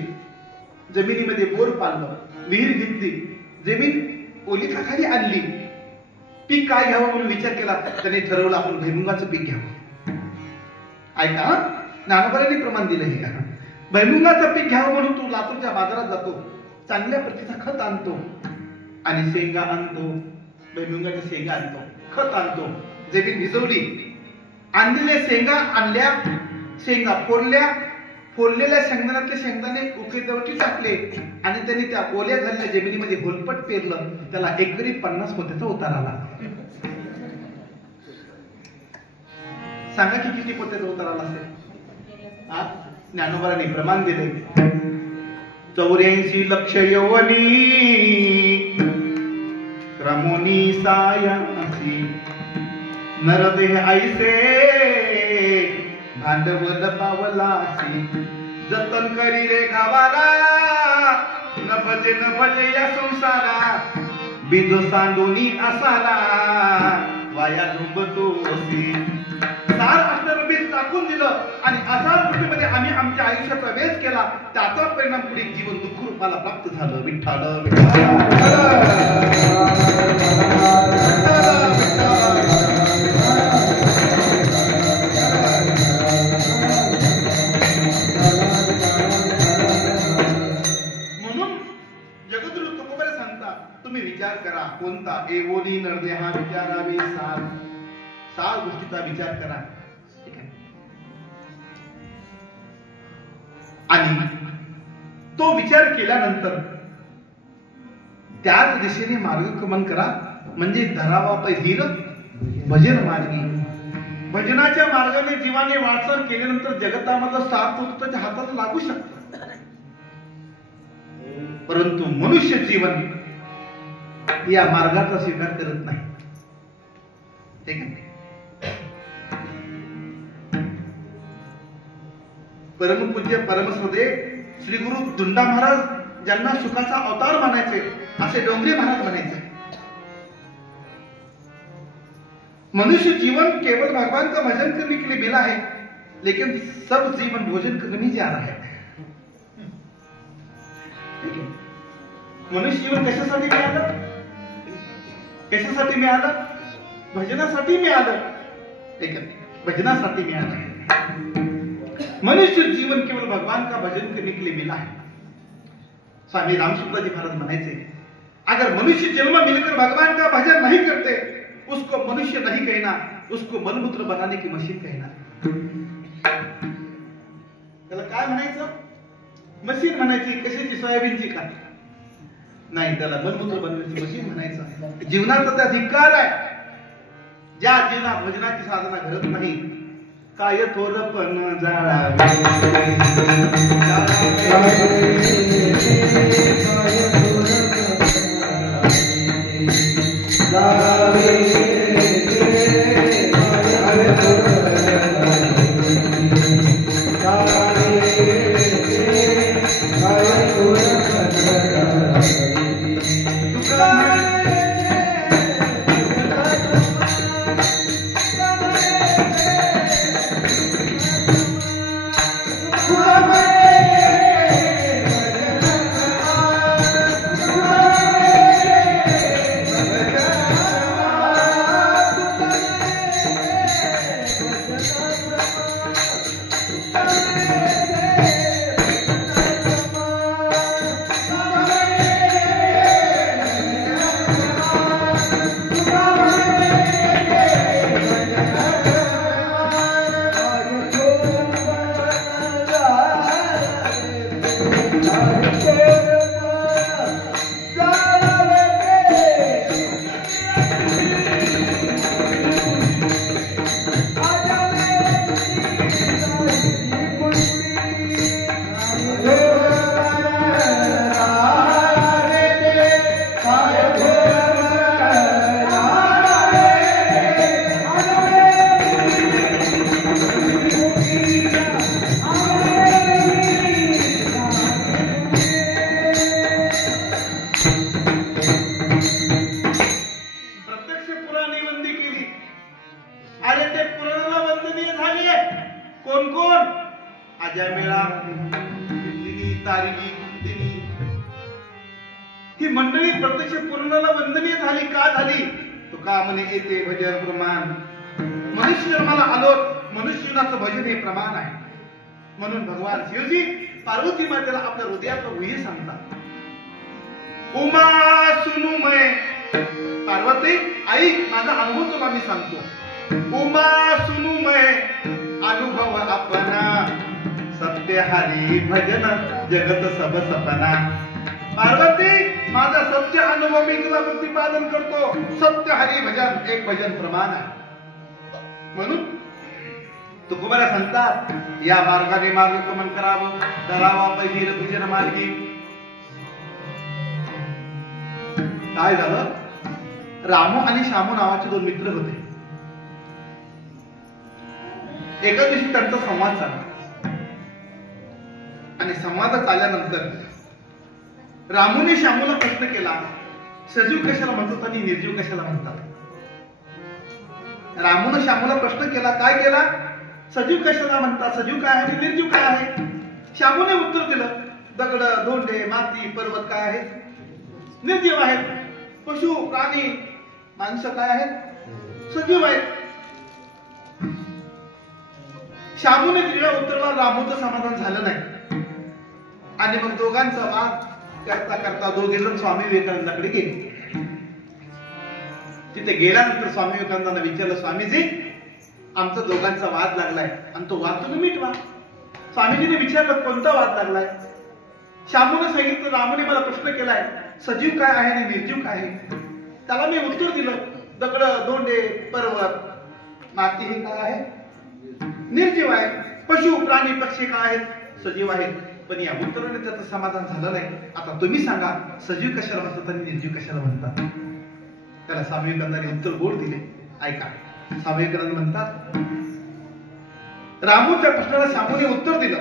जमिनीमध्ये बोर पाडलं, विहीर घेतली, जमीन ओलिताखाली आणली. पीक काय घ्यावं म्हणून विचार केला. त्याने ठरवलं आपण भुईमुगाचं पीक घ्यावं. ऐका, ज्ञानोबांनी प्रमाण दिलं हे. भुईमुगाचं पीक घ्यावं म्हणून तू लातूरच्या बाजारात जातो, चांगल्या प्रतीचा खत आणतो आणि शेंगा आणतो, भुईमुगाच्या शेंगा आणतो, खत आणतो. जमीन भिजवली, आणलेल्या शेंगा आणल्या, शेंगा फोडल्या, फोडलेल्या शेंगदाण्यातले शेंगदाणे उकेजवळती टाकले आणि त्यांनी त्या ओल्या झालेल्या जमिनीमध्ये होलपट पेरलं. त्याला एकरी 50 पोत्याचा उतार आला. सांगा की किती पोत्याचा उतार आला असेल? ज्ञानोबांनी प्रमाण दिले. 84 लक्ष यवनी रमोनी सायासी नरदेह ऐसे भांडवल पावलासी जतन करी रे गावाला न भजे या संसारा बीज सांडोनी असाला वाया झुंबतोसी. सार असणारं बीज टाकून दिलं आणि असार पृथ्वीमध्ये आम्ही आमच्या आयुष्याचा वेध केला. त्याचा परिणाम पुढे जीवन दुःख रूपाला प्राप्त झालं. विठ्ठल म्हणून जगद्गुरु तुकोबारे सांगतात, तुम्ही विचार करा कोणता एवोनी नरदे हा विचारावे. सार गोष्टीचा विचार करा. ठीक आहे. आणि तो विचार केल्यानंतर त्याच दिशेने मार्गक्रमण करा. म्हणजे धरावा पहिर भजन मार्गी. भजनाच्या मार्गाने जीवाने वाटचाल केल्यानंतर जगतामधलं सार्थ त्याच्या हातात लागू शकतं. परंतु मनुष्य जीवन या मार्गाचा स्वीकार करत नाही. ठीक आहे. परमपूज्य परमश्रद्धे श्री गुरु दुंडा महाराज ज्यांना सुखाचा अवतार मानायचे, असे डोंगरे महाराज म्हणायचे, मनुष्य जीवन केवल भगवान का भजन करने के लिए मिला है, लेकिन सब जीवन भोजन करने में जा रहा है. मनुष्य जीवन कशासाठी मिळालं? कशासाठी मिळालं? भजनासाठी मिळालं. भजनासाठी मिळालं. मनुष्य जीवन केवल भगवान का भजन करने के लिए मिला है. स्वामी रामसुंदर जी महाराज म्हणायचे, अगर मनुष्य जन्म मिलकर भगवान का भजन नहीं करते उसको मनुष्य नहीं कहना, उसको मलमूत्र बनाने की मशीन कहना. त्याला काय म्हणायचं? मशीन म्हणायची. कशाची? सोयाबीनची का? नाही, त्याला मलमूत्र बनवण्याची मशीन म्हणायचं. जीवनाचा त्या धिक्कार आहे. ज्या जीवनात भजनाची साधना घडत नाही, काय थोरपण जाळावे. कोण कोण? अजयमेळा, दिनी, तारिणी, कुंतिनी ही मंडळी प्रत्यक्ष पूर्णाला वंदनीय झाली. का झाली? तो का म्हणे येते भजन प्रमाण. मनुष्य जन्माला आलो, मनुष्यनाचं भजन हे प्रमाण आहे. म्हणून भगवान शिवजी पार्वती मातेला आपल्या हृदयातलं उही सांगतात. उमा सुनुमय, पार्वती आई माझा अनुभव तुला मी सांगतो. उमा सुनुमय अनुभव अपना, सत्य हरी भजन जगत सब सपना. पार्वती माझा सत्य अनुभव मी तुला प्रतिपादन करतो. सत्य हरी भजन एक भजन प्रमाण आहे. म्हणून तुकोबाला सांगतात या मार्गाने मार्गक्रमण करावं, करावा पहिली भजन मार्गी. काय झालं? रामू आणि श्यामू नावाचे दोन मित्र होते. एका दिवशी त्यांचा संवाद झाला आणि संवाद चालल्यानंतर रामूने श्यामूला प्रश्न केला, सजीव कशाला म्हणतात आणि निर्जीव कशाला म्हणतात? रामूने श्यामूला प्रश्न केला. काय केला? सजीव कशाला म्हणतात, सजीव काय आहे, निर्जीव काय आहे? श्यामूने उत्तर दिलं, दगड, धोंडे, माती, पर्वत काय आहेत? निर्जीव आहेत. पशु, प्राणी, माणसं काय आहेत? सजीव आहेत. श्यामूने दिलेल्या उत्तराला रामूचं समाधान झालं नाही आणि मग दोघांचा वाद करता करता दोघे जण स्वामी विवेकानंदाकडे गेले. तिथे गेल्यानंतर स्वामी विवेकानंदांना विचारलं, स्वामीजी आमचा दोघांचा वाद लागलाय आणि तो वाद तुम्ही मिटवा. स्वामीजीने विचारलं, कोणता वाद लागलाय? श्यामूने सांगितलं, रामूने मला प्रश्न केलाय, सजीव काय आहे आणि निर्जीव काय आहे? त्याला मी उत्तर दिलं, दगड, धोंडे, पर्वत, माती हे काय आहे? निर्जीव आहे. पशु, प्राणी, पक्षी काय आहेत? सजीव आहेत. पण या उत्तराने त्याचं समाधान झालं नाही. आता तुम्ही सांगा, सजीव कशाला म्हणतात आणि निर्जीव कशाला म्हणतात? त्याला स्वामी विवेकानंदांनी उत्तर गोड दिले. ऐका, स्वामी विवेकानंद म्हणतात, रामूच्या प्रश्नाला श्यामूने उत्तर दिलं.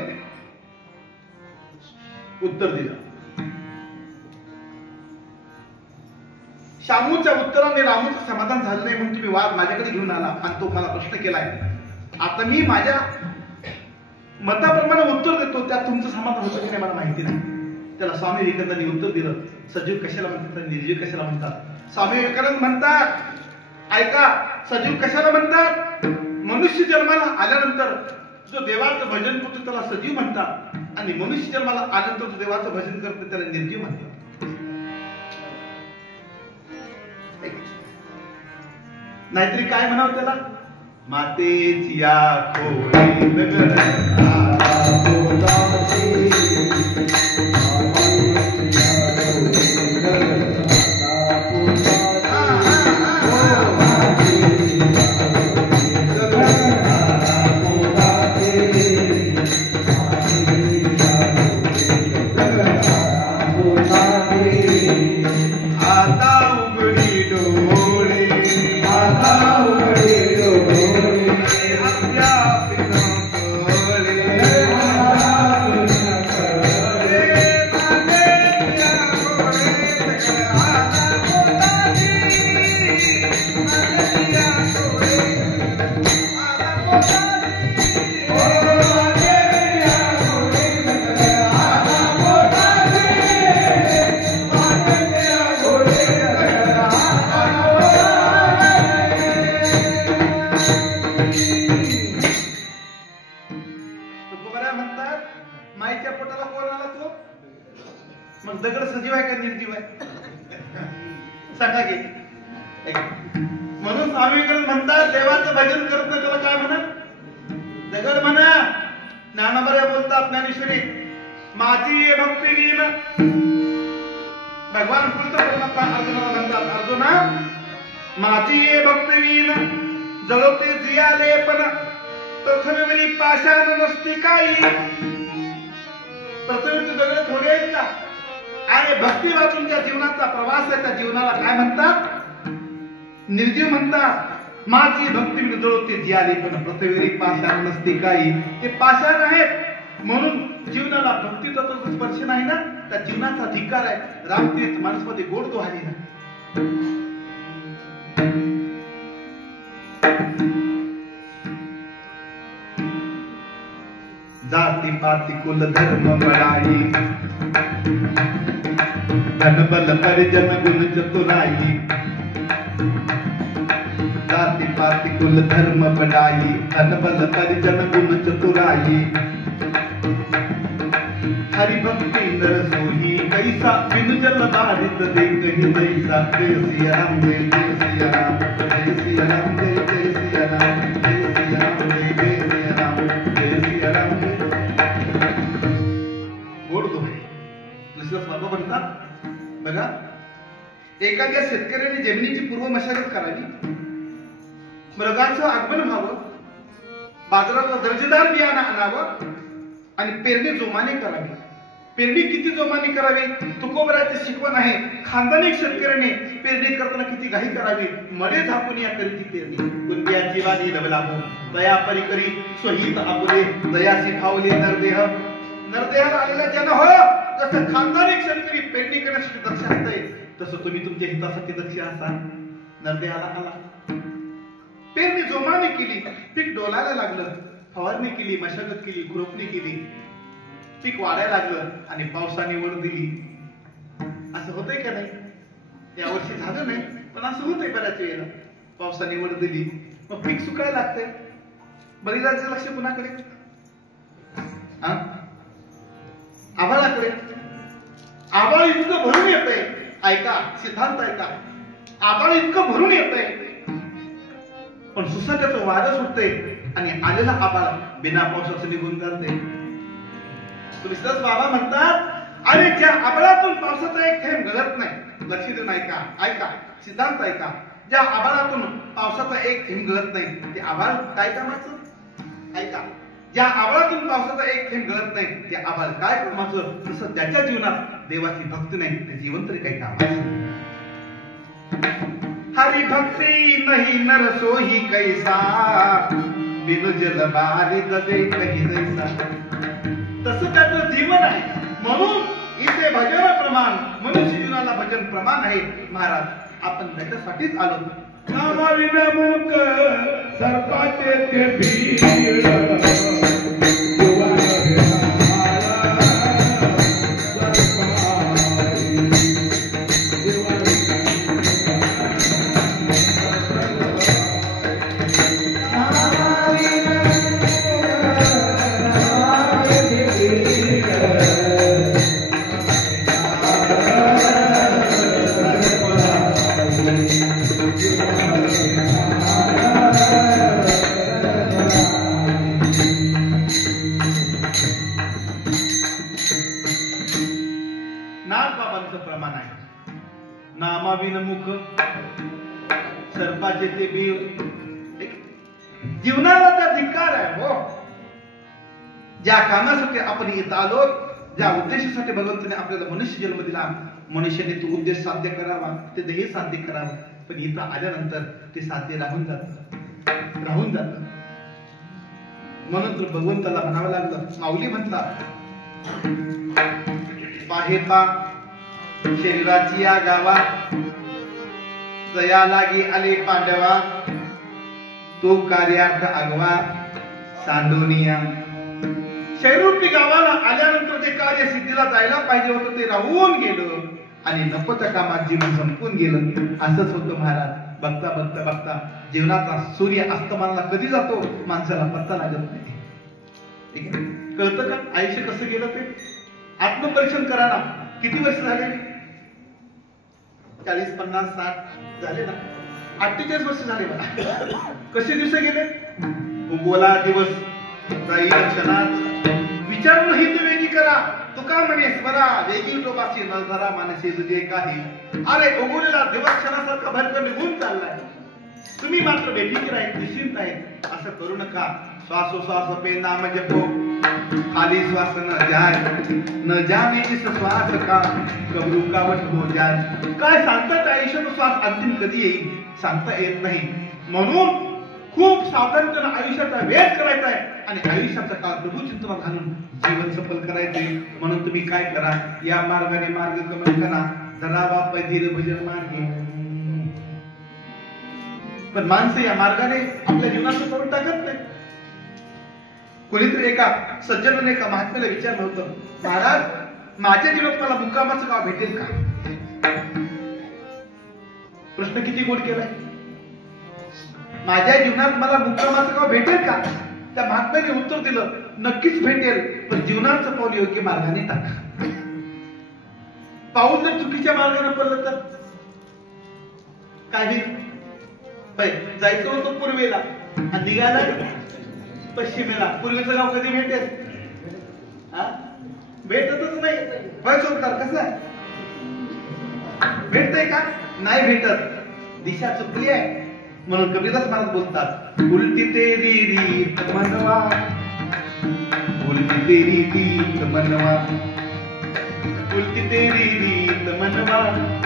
श्यामूच्या उत्तराने रामूचं समाधान झालं नाही म्हणून तुम्ही वाद माझ्याकडे घेऊन आला आणि तो मला प्रश्न केलाय. आता मी माझ्या मताप्रमाणे उत्तर देतो, त्यात तुमचं समाधान होतं की नाही मला माहिती नाही. त्याला स्वामी विवेकानंदांनी उत्तर दिलं, सजीव कशाला म्हणतात आणि निर्जीव कशाला म्हणतात? स्वामी विवेकानंद म्हणतात, ऐका, सजीव कशाला म्हणतात? मनुष्य जन्माला आल्यानंतर जो देवाचं भजन करतो त्याला सजीव म्हणतात आणि मनुष्य जन्माला आल्यानंतर जो देवाचं भजन करतो त्याला निर्जीव म्हणतात. नाहीतरी काय म्हणावं त्याला? मातेची आखोळी दगड म्हणून स्वामी विवेकानंद म्हणतात, देवाचं भजन करत नाही त्याला काय म्हणा? दगड म्हणा. ज्ञानोबा बोलतात ज्ञानेश्वरी, माझी ये भक्तिहीन. भगवान कृष्ण परमात्मा अर्जुनाला म्हणतात, अर्जुना माझी ये भक्तिहीन जळवते जियाले पण पृथ्वीवरी पाषाण नसती काही. पृथ्वीवरचे दगड थोडे आहेत का? आणि भक्ती वाचून ज्या जीवनाचा प्रवास आहे त्या जीवनाला काय म्हणतात? निर्जीव म्हणतात. माझी भक्ती जळवते जियाले पण पृथ्वीवरी पाषाण नसती काही. ते पाषाण आहेत म्हणून जीवनाला भक्तीचा तो स्पर्श नाही ना, त्या जीवनाचा अधिकार आहे. रामतीर्थ माणसामध्ये गोड दोहाली ना. जाती पाती कुल धर्म बड़ाई धन बल परिजन गुण चतुराई जाति पाति कुल धर्म बढ़ाई धन बल परिजन गुण चतुराई हरि भक्ति नर सोही कैसा बिनु जल बारित देख ही जैसा जय सिया राम जय सिया राम जय सिया राम जय सिया राम जय सिया राम जय सिया राम जय सिया राम गोड दोहे दुसरं सर्व म्हणतात बघा एखाद्या शेतकऱ्याने जमिनीची पूर्व मशागत करावी मृगाचं आगमन व्हावं बाजारात दर्जेदार बियाणं आणावं आणि पेरणी जोमाने करावी पेरणी किती जोमाने करावी तुकोबराचे शिकवण आहे खानदानी शेतकऱ्याने पेरणी करताना किती घाई करावी मडे झाकून या करीती पेरणी कुंत्या जीवानी लवलाभो दया परिकरी स्वहित आपुले दयासी भावले नरदेहाला आलेला जन हो जसं खानदानी शेतकरी पेरणी करण्यासाठी दक्ष असते तसं तुम्ही तुमच्या हितासाठी दक्ष असा नरदेहाला आला पेरणी जोमाने केली पीक डोलायला लागलं फवारणी केली मशागत केली खुरपणी केली पीक वाढायला लागलं आणि पावसाने वर दिली असं होतंय का नाही यावर्षी झालं नाही पण असं होतंय बऱ्याच वेळेला पावसाने वर दिली मग पीक सुकायला लागतंय बळीराजाचं लक्ष कुणाकडे आभाळाकडे आभाळ इतकं भरून येतंय ऐका सिद्धांत ऐका आभाळ इतकं भरून येतंय पण सुसंगाचं वारं सुटते आणि आलेला आभाळ बिना पावसाचं निघून जाते तुलसीदास बाबा म्हणतात अरे ज्या आभाळातून पावसाचा एक थेंब गळत नाही लक्ष देऊन ऐका सिद्धांत ऐका ज्या आभाळातून पावसाचा एक थेंब गळत नाही ते आभाळ काय कामाचं ऐका ज्या आभाळातून पावसाचा एक थेंब गळत नाही ते आभाळ काय कामाचं तसं त्याच्या जीवनात देवाची भक्ती नाही ते जीवन तरी काही कामाचं हरि भक्ति नहीं नर सोही कैसा बिनु जल बारित देख ही जैसा तसं त्याचं जीवन आहे म्हणून इथे भजन प्रमाण मनुष्य जीवनाला भजन प्रमाण आहे महाराज आपण त्याच्यासाठीच आलो नामाविना मुक सर्पाचे ते भीड सर्पाचे ते बीळ जीवनाला त्या धिक्कार आहे हो ज्या कामासाठी आपण इथं आलो ज्या उद्देशासाठी भगवंताने आपल्याला मनुष्य जन्म दिला मनुष्याने तो उद्देश साध्य करावा ते ध्येय साध्य करावं पण इथं आल्यानंतर ते साध्य राहून जात म्हणून तर भगवंताला म्हणावं लागलं माऊली म्हणतात पाहेता शरीराची या गावा जया लागी आले पांडवा तो कार्यार्थ आगवा सांडोनिया शैरूपी गावाला आल्यानंतर जे कार्य सिद्धीला जायला पाहिजे होतं ते राहून गेलं आणि नकोच्या कामात जीवन संपून गेलं असंच होतं महाराज बघता बघता बघता जीवनाचा सूर्य अस्तमानाला कधी जातो माणसाला पत्ता लागत नाही ठीक आहे कळतं का आयुष्य कसं गेलं ते आत्मपरीक्षण करा ना किती वर्ष झाले 40 50 60 झाले ना 48 वर्ष झाले मला कसे दिवस गेले उगवला दिवस जाईल क्षणात विचार नाही ते वेगी करा तुका म्हणे स्मरा वेगी टोपाची नजरा मानसी तुझे काही अरे उगवलेला दिवस क्षणासारखा भरकर निघून चाललाय तुम्ही मात्र बेफिकीर आहे निश्चिंत आहे असं करू नका श्वासोश्वास पे नाम जपो खाली श्वास न जाने इस श्वास का कब रुकावट हो जाए काय सांगतात आयुष्याचा श्वास अंतिम कधी येईल सांगता येत नाही म्हणून खूप सावधानतेने आयुष्याचा वेध करायचा आहे आणि आयुष्याचा काळ प्रभू चिंतनात घालून जीवन सफल करायचे म्हणून तुम्ही काय करा या मार्गाने मार्गक्रमण करा धरावा पैधीर भजन मार्गे पण माणसं या मार्गाने आपल्या जीवनात करून टाकत नाही कोणीतरी एका सज्जनाने एका महात्म्याला विचारलं होतं, महाराज माझ्या जीवनात मला मुक्कामाचं गाव भेटेल का? प्रश्न किती गोड केलाय. माझ्या जीवनात मला मुक्कामाचं गाव भेटेल का? त्या महात्म्याने उत्तर दिलं, नक्कीच भेटेल, पण जीवनाचं पाऊल योग्य मार्गाने टाका. पाऊल जर चुकीच्या मार्गाने पडलं तर काय होईल? जायचं होतं पूर्वेला आणि निघाला पश्चिमेला. पूर्वेचं गाव कधी भेटेल? भेटतच नाही. सोडतात कसं आहे? भेटतंय का? नाही भेटत. दिशा चुकली आहे. म्हणून कबीरदास महाराज बोलतात, उलटी तेरी रीत मनवा, उलटी तेरी रीत मनवा, उलटी तेरी रीत मनवा,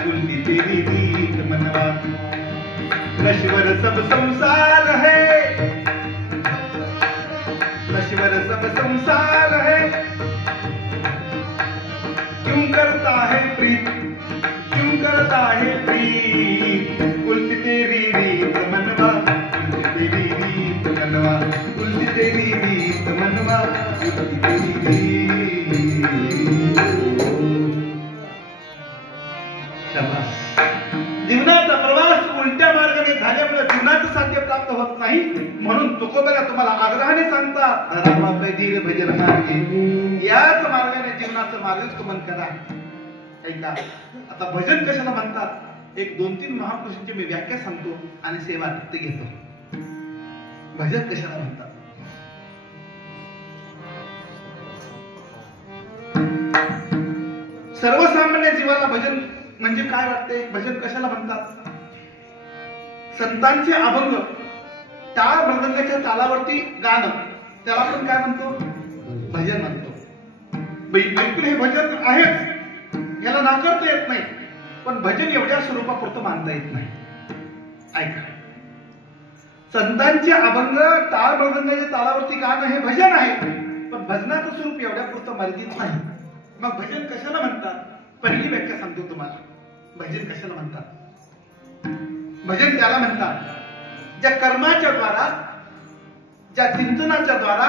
उलटी तेरी रीत मनवा. नश्वर सब संसार है, नश्वर सब संसार है, क्यों करता है प्रीत, क्यों करता है प्रीत. उल्टी तेरी रीत मनवा, उल्टी तेरी रीत मनवा, उल्टी तेरी रीत मनवा, उल्टी तेरी रीत. शाबास. जीवनाचा प्रवास उलट्या मार्गाने झाल्यामुळे जीवनाचं साध्य प्राप्त होत नाही. म्हणून तुकोबाला तुम्हाला आग्रहाने सांगता, रामा कधी भजन मार्गे, याच मार्गाने जीवनाचं मार्गक्रमण करा. ऐका, आता भजन कशाला म्हणतात? एक 2-3 महापुरुषांची मी व्याख्या सांगतो आणि सेवा ते घेतो. भजन कशाला म्हणतात? सर्वसामान्य जीवाला भजन म्हणजे काय वाटते? भजन कशाला म्हणतात? संतांचे अभंग टाळ मृदंगाच्या तालावरती गाणं, त्याला आपण काय म्हणतो? भजन म्हणतो. बिलकुल हे भजन आहेच, याला नाकारता येत नाही, पण भजन एवढ्या स्वरूपापुरतं मानता येत नाही. ऐका, संतांचे अभंग टाळ मृदंगाच्या तालावरती गाणं हे भजन आहे, पण भजनाचं स्वरूप एवढ्या पुरतं मर्यादित नाही. मग भजन कशाला म्हणतात? पहिली व्याख्या सांगतो तुम्हाला. भजन कशाला म्हणतात? भजन त्याला म्हणतात ज्या कर्माच्या द्वारा, ज्या चिंतनाच्या द्वारा,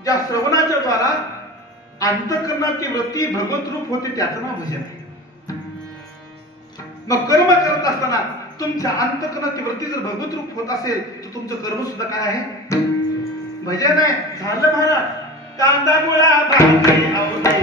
ज्या श्रवणाच्या द्वारा अंतःकरणाची वृत्ती भगवत रूप होते, त्याचं नाव भजन आहे. मग कर्म करत असताना तुमच्या अंतःकरणाची वृत्ती जर भगवत रूप होत असेल तर तुमचं कर्म सुद्धा काय आहे? भजन आहे. झालं महाराज. कांदा मुळा भाजी आवडे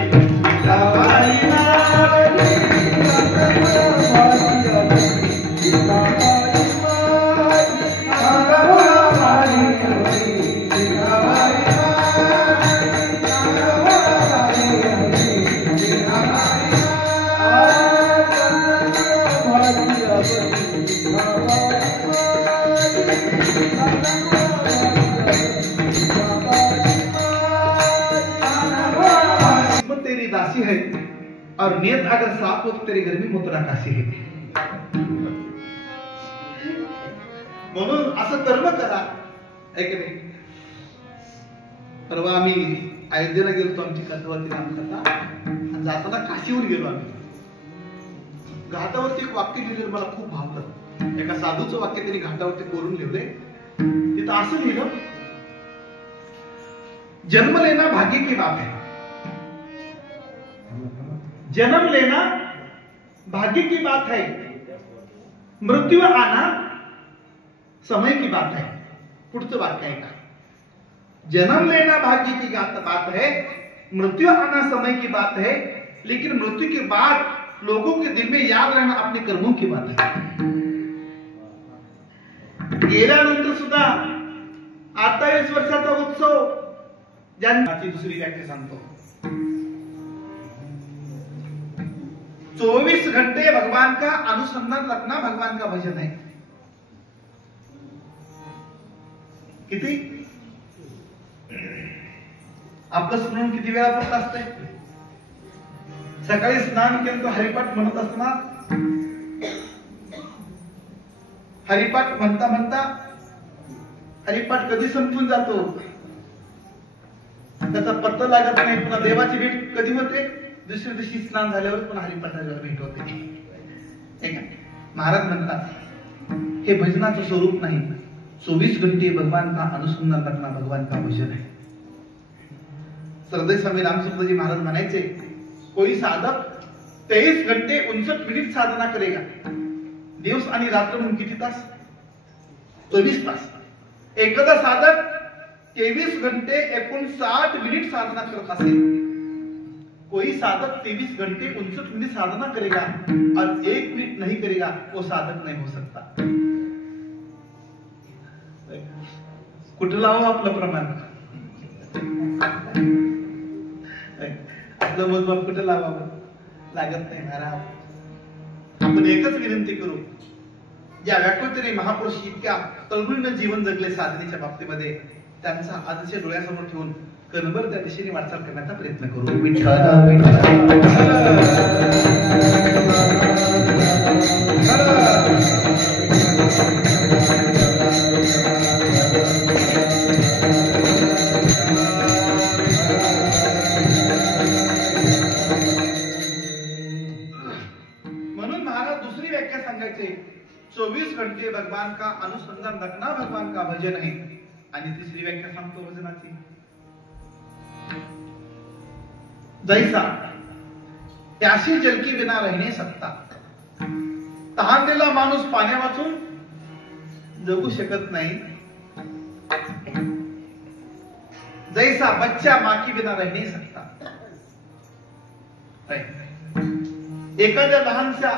तेरी दासी है और नियत अगर साफ हो तो तेरी गर्मी मुतराकाशी है. म्हणून असं कर्म करा. ऐक नाही, परवा आम्ही अयोध्येला गेलो, आमची कथावरती काम करता आणि जाताना काशीवर गेलो. आम्ही घाटावरती एक वाक्य लिहिलेलं मला खूप भावलं. एका साधूचं वाक्य त्यांनी घाटावरती कोरून लिहिले. तिथं असं लिहिलं, जन्म लेना भाग्य की बात है, जन्म लेना भाग्य की बात है, मृत्यु आना समय की बात है. पुढचं वाक्य आहे का? जन्म लेना भाग्य की बात है, मृत्यु आना समय की बात है, लेकिन मृत्यु के बाद लोगों के दिल में याद रहना अपने कर्मों की बात है. गेल्यानंतर सुद्धा 28 वर्षाचा उत्सव, ज्यांची दुसरी व्याख्या सांगतो. 24 घंटे भगवान का अनुसंधान रखना भगवान का भजन है. किती आपलं स्मरण किती वेळा होत असते? सकाळी स्नान केलं तर हरिपाठ म्हणत असताना, हरिपाठ म्हणता म्हणता हरिपाठ कधी संपून जातो त्याचा पत्ता लागत नाही. पुन्हा देवाची भेट कधी होते? दुसऱ्या दिवशी स्नान झाल्यावर पुन्हा हरिपाठाला भेट होते. महाराज म्हणतात हे भजनाचं स्वरूप नाही. 24 घंटे भगवान का अनुसंधान रखना भगवान का भजन है. श्रद्धेय स्वामी रामचंद्र जी महाराज म्हणायचे, कोई साधक 23 घंटे 59 मिनिट साधना करेगा. दिवस आणि रात्र म्हणून किती तास? 24 तास. एखादा साधक 23 घंटे 59 मिनिट साधना करत असेल, कोई साधक 23 घंटे 59 मिनिट साधना करेगा और 1 मिनट नहीं करेगा, वो साधक नहीं हो सकता. कुठं लावू आपलं प्रमाण? आपलं मोजमाप कुठं लावावं? लागत नाही महाराज. आपण एकच विनंती करू, ज्या व्याकुळतेने महापुरुष इतक्या तळमळीनं जीवन जगले साधनेच्या बाबतीमध्ये, त्यांचा आदर्श डोळ्यासमोर ठेवून कणभर त्या दिशेने वाटचाल करण्याचा प्रयत्न करू. म्हणून महाराज दुसरी व्याख्या सांगायचे, 24 घंटे भगवान का अनुसंधान रखना भगवान का भजन है. आणि तिसरी व्याख्या सांगतो भजनाची, जैसा प्यासी जल की बिना रह नहीं सकता. तहानलेला माणूस पाण्या वाचून जगू शकत नाही. जैसा बच्चा माँ की बिना रह नहीं सकता. एखाद्या लहानशा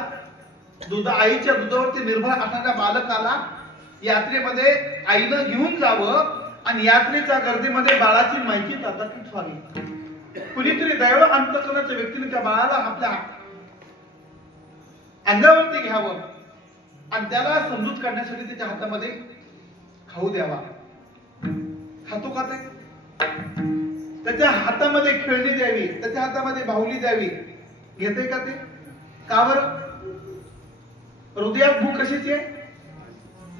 आईच्या दुधावरती निर्भर असणाऱ्या बालकाला यात्रेमध्ये आईनं घेऊन जावं आणि यात्रेच्या गर्दीमध्ये बाळाची माहिती ताताकीत व्हावी. कुणीतरी दैव अंतकरणाच्या व्यक्तीने त्या बाळाला आपल्या अंगावरती घ्यावं आणि त्याला समजूत काढण्यासाठी त्याच्या हातामध्ये खाऊ द्यावा. खातो का ते? त्याच्या हातामध्ये खेळणी द्यावी, त्याच्या हातामध्ये बाहुली द्यावी. घेते का ते? का बरं? हृदयात भूक कशाची आहे?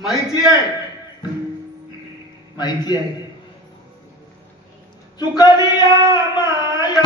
माईची आहे. माईची आहे. चुकलिया माया,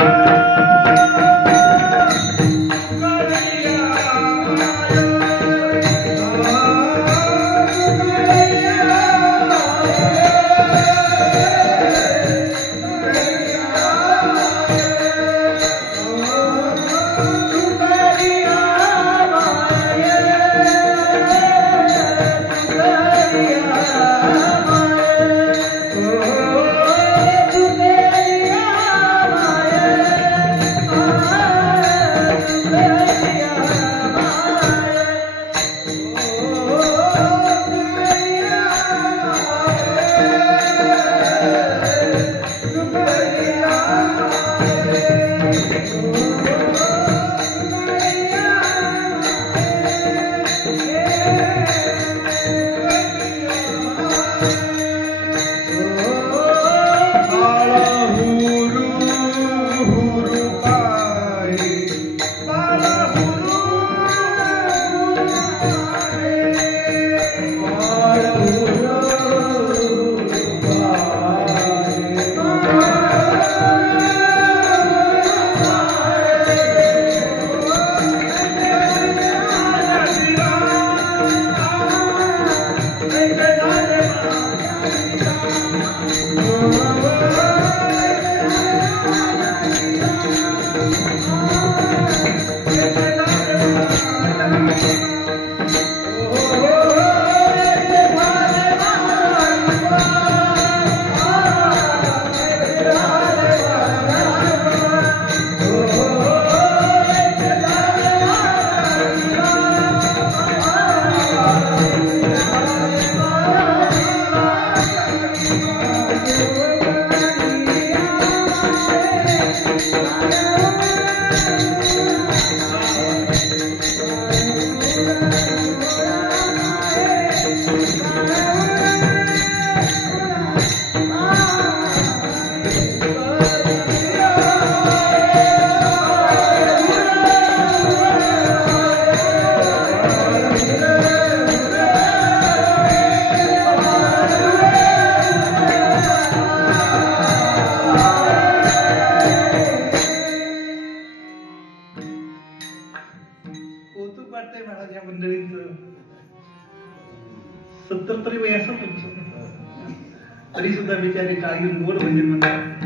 तरी सुद्धा बिचारे काळी मोड म्हणजे म्हणतात.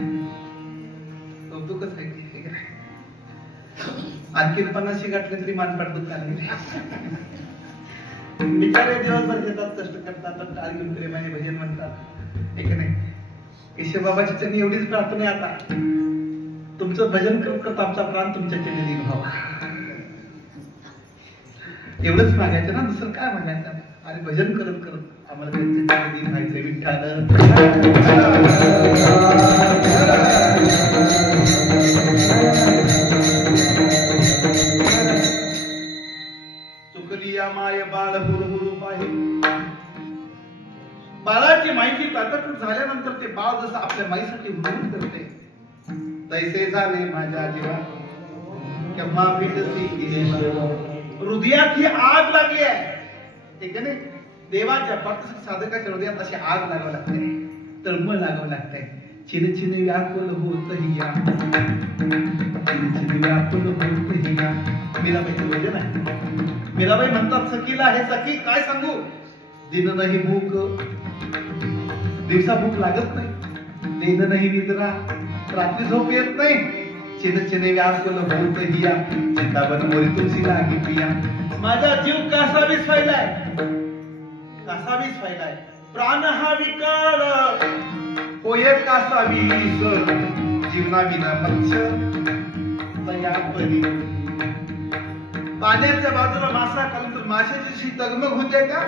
आणखी 50 गाठले तरी मान पडत नाही. बिचारे दिवसभर घेतात, कष्ट करतात, टाळ घेऊन प्रेमाने भजन म्हणतात, हे की नाही. केशवबाबाची चरणी एवढीच प्रार्थना आहे आता, तुमचं भजन करत आमचा प्राण तुमच्या चरणी लीन व्हावा. एवढंच मागायचं ना, दुसरं काय मागायचं. आणि भजन करत करत आम्हाला त्यांच्या चरणी लीन व्हायचंय. चुकली या माय बाळ हुरहुरु पाहे. बाळाची माहिती प्रकट झाल्यानंतर ते बाळ जसं आपल्या माईसाठी हुरहुर करते, तैसे झाले माझ्या जीवा केव्हा भेटसी हृदयात ही आग लागली आहे. ठीक आहे, देवाच्या भक्त साधकाच्या हृदयात अशी आग लागावं लागते, तळमळ लागावं लागते. चिन चिन व्याकुल होत हिया, चिन चिन व्याकुल होत हिया. मीराबाईचं भजन आहे. मीराबाई म्हणतात सखीला, हे सखी काय सांगू, दिन नाही भूक, दिवसा भूक लागत नाही, दिन नाही निद्रा, रात्री झोप येत नाही. चिन चिन व्याकुल होत हिया, चिंतावन मोरी तुळशी लागी पिया. माझा जीव कासावीस व्हायलाय, कासावीस व्हायलाय. प्राण हा विकार होय कासावीस, जीवना विना मत्स्य तया परी. पाण्याच्या बाजूला मासा खाली तर माशाची जशी तगमग होते का,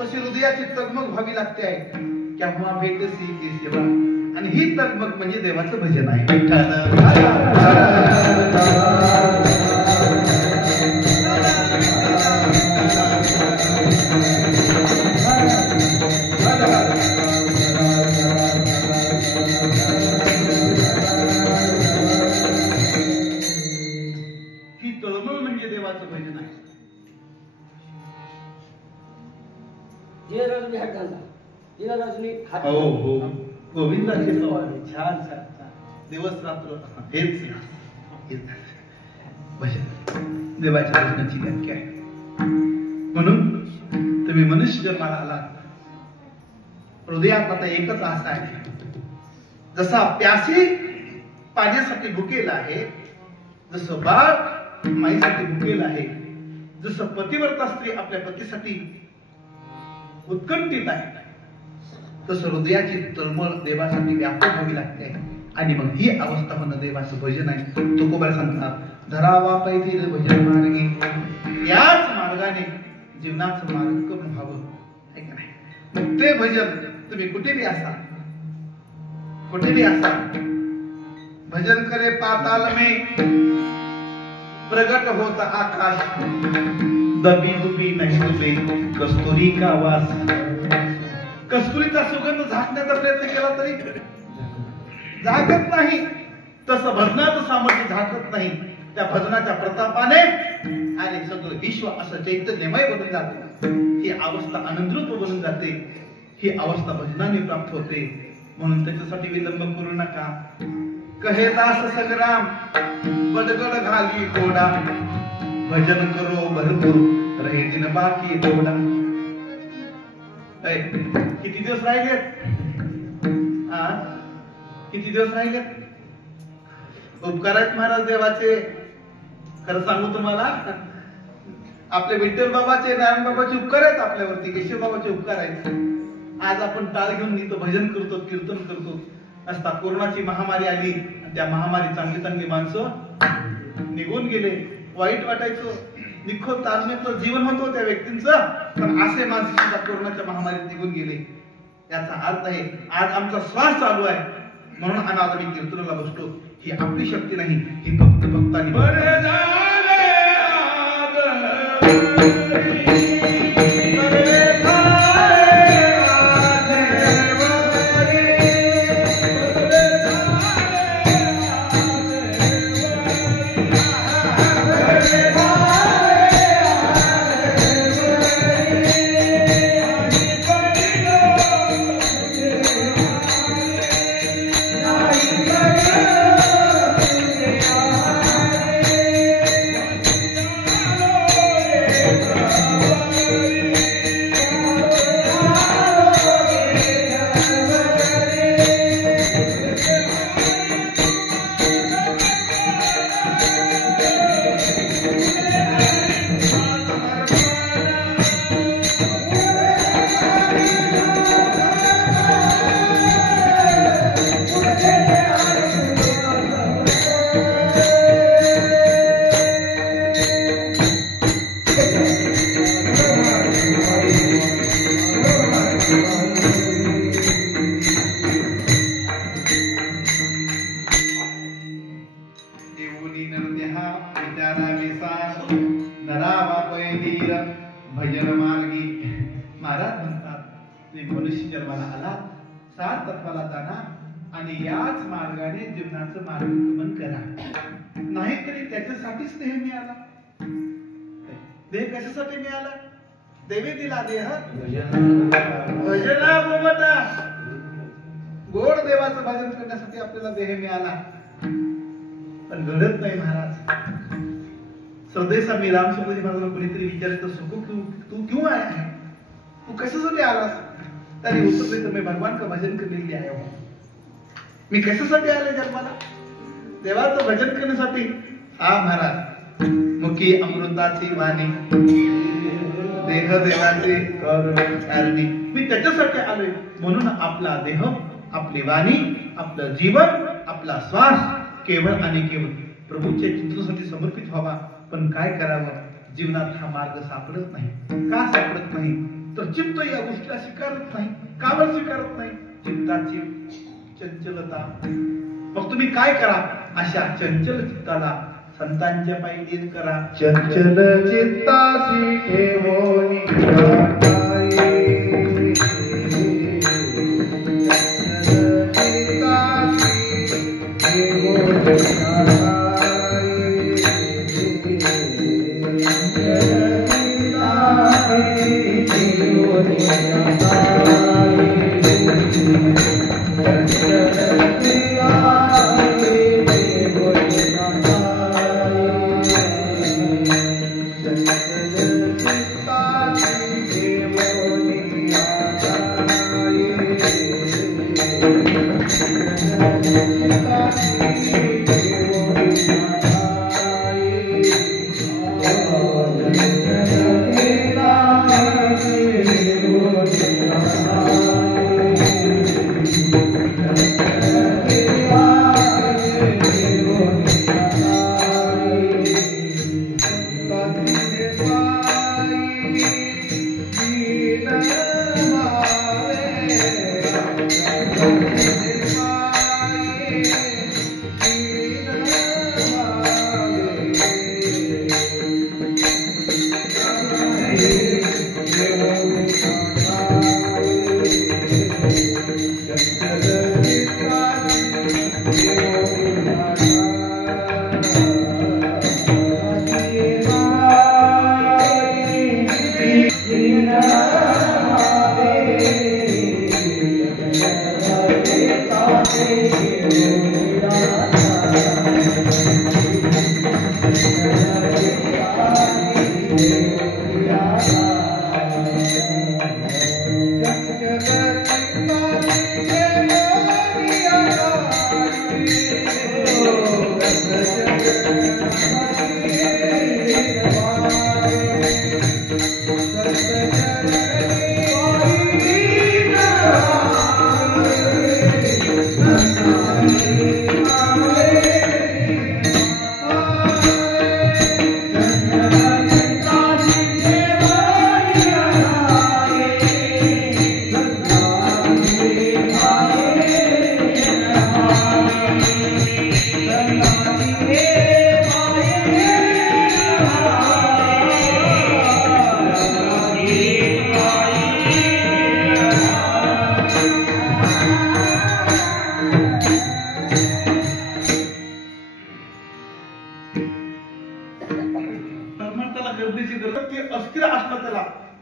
तशी हृदयाची तगमग व्हावी लागते आहे. केव्हा भेटसी केशवा, आणि ही तगमग म्हणजे देवाचं भजन आहे. ही तळमळ म्हणजे देवाचं भजन आहे. हो हो, गोविंदाची सवारी. छान छान छान. दिवस रात्र हेच भजन, देवाच्या भजनाची व्याख्या आहे. म्हणून तुम्ही मनुष्य जन्माला आलात, हृदयात आता एकच आशा आहे. जसा प्यासी पाण्यासाठी भुकेला आहे, जसं बाळ माईसाठी भुकेला आहे, जसं पतिव्रता स्त्री आपल्या पतीसाठी उत्कंठित आहे, तसं हृदयाची तळमळ देवासाठी व्यापक व्हावी लागते. आणि मग ही अवस्था म्हणणं देवाचं भजन आहे. तुकोबा सांगतात, धरावा पैतील भजन मार्गे, याच मार्गाने जीवनाचं मार्गक्रम व्हावं, आहे का नाही. मग ते भजन तुम्ही कुठेही असा, कुठेही असा, भजन करे पाताल में प्रगट होता आकाश, दबी दुबी नहीं डुबे कस्तुरी का वास. कस्तुरीचा सुगंध झाकण्याचा प्रयत्न केला तरी झाकत नाही, तसं भजनाचं सामर्थ्य झाकत नाही. त्या भजनाच्या प्रतापाने आणि सगळं विश्व असं चैतन्यमय बनून जाते. ही अवस्था आनंदरूप बनून जाते. ही अवस्था भजनाने प्राप्त होते. म्हणून त्याच्यासाठी विलंब करू नका. कहे दास संग्राम बडगड घाली घोडा, भजन करो भरपूर रहे दिन बाकी थोडा. किती दिवस राहिलेत? किती दिवस राहिलेत? उपकार आहेत महाराज देवाचे. खरं सांगू तुम्हाला, आपले विठ्ठल बाबाचे, नारायण बाबाचे उपकार आहेत आपल्यावरती, केशव बाबाचे उपकार आहेत. आज आपण टाळ घेऊन इथं भजन करतो, कीर्तन करतो. असता कोरोनाची महामारी आली, त्या महामारी चांगली चांगली माणसं निघून गेले. वाईट वाटायचं, निखो ताळमेचं जीवन होतं त्या व्यक्तींचं, पण असे माणसं सुद्धा कोरोनाच्या महामारीत निघून गेले. याचा अर्थ आहे आज आमचा श्वास चालू आहे, म्हणून आज आम्ही कीर्तनाला बसतो. ही आपली शक्ती नाही, ही फक्त भक्तांनी. Oh सात तत्वाला जाणा आणि याच मार्गाने जीवनाचं मार्गक्रमण करा. नाहीतरी त्याच्यासाठीच देह मिळाला. देह कशासाठी मिळाला? देवी दिला देह भजना भोवता. गोड देवाचं भजन करण्यासाठी आपल्याला देह मिळाला, पण घडत नाही महाराज. सरदेसा मी रामसुखजी महाराजांना कोणीतरी विचारलं, सुखू तू क्यों आया है, तू कशासाठी आलास? त्याने उत्तर दिलं, मी भगवान का भजन करने के लिए आया हूं. मी कशासाठी आले जन्माला? देवाचं भजन करण्यासाठी. हा महाराज, मुखी अमृताची वाणी, देह देवाचे कारणी. मी त्याच्यासाठी आलोय. म्हणून आपला देह, आपली वाणी, आपलं जीवन, आपला श्वास केवळ आणि केवळ प्रभूच्या चित्रासाठी समर्पित व्हावा. पण काय करावं? जीवनात हा मार्ग सापडत नाही. का सापडत नाही? तर चित्त या गोष्टीला स्वीकारत नाही. का बरं स्वीकारत नाही? चित्ताची चंचलता. मग तुम्ही काय करा? अशा चंचल चित्ताला संतांच्या पायी करा. चंचल चित्तासी ठेवोनी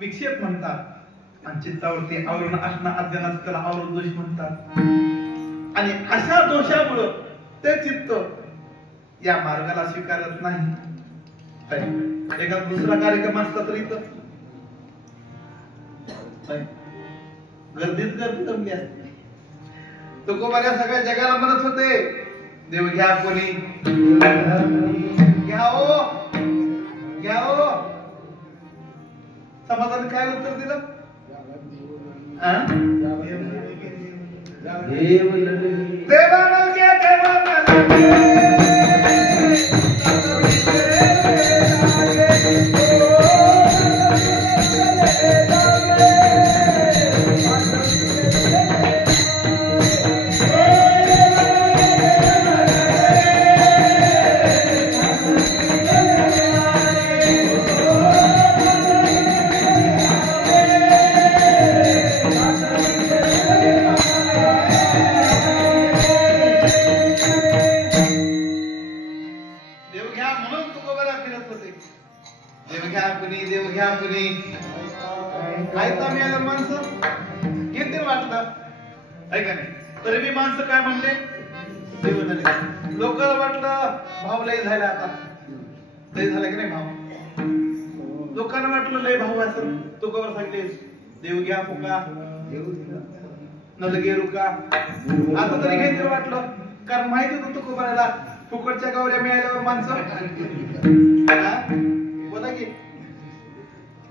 विक्षेप म्हणतात आणि चित्तावरती आवरण असणं अज्ञानात त्याला आवरण दोष म्हणतात. आणि अशा दोषामुळं ते चित्त या मार्गाला स्वीकारत नाही. एका दुसरा कार्यक्रम असला तर इथं गर्दीत गर्दी जमली असते. तुकोबाच्या सगळ्या जगाला म्हणत होते, देव घ्या कोणी, घ्या हो घ्या हो. समाजाने काय उत्तर दिलं? देवाला घ्या का नाही? तरी मी माणसं काय म्हणले, देव झाले. लोकांना वाटलं भाव लय झाला, आता लय झाला की नाही भाव. लोकांना वाटलं लय भाव असं. तो कवर सांगते देव घ्या फुका नलगे रुका. आता तरी काहीतरी वाटलं, कारण माहिती होतं तुकोबाला फुकटच्या गावऱ्या मिळाल्यावर माणसं बोला की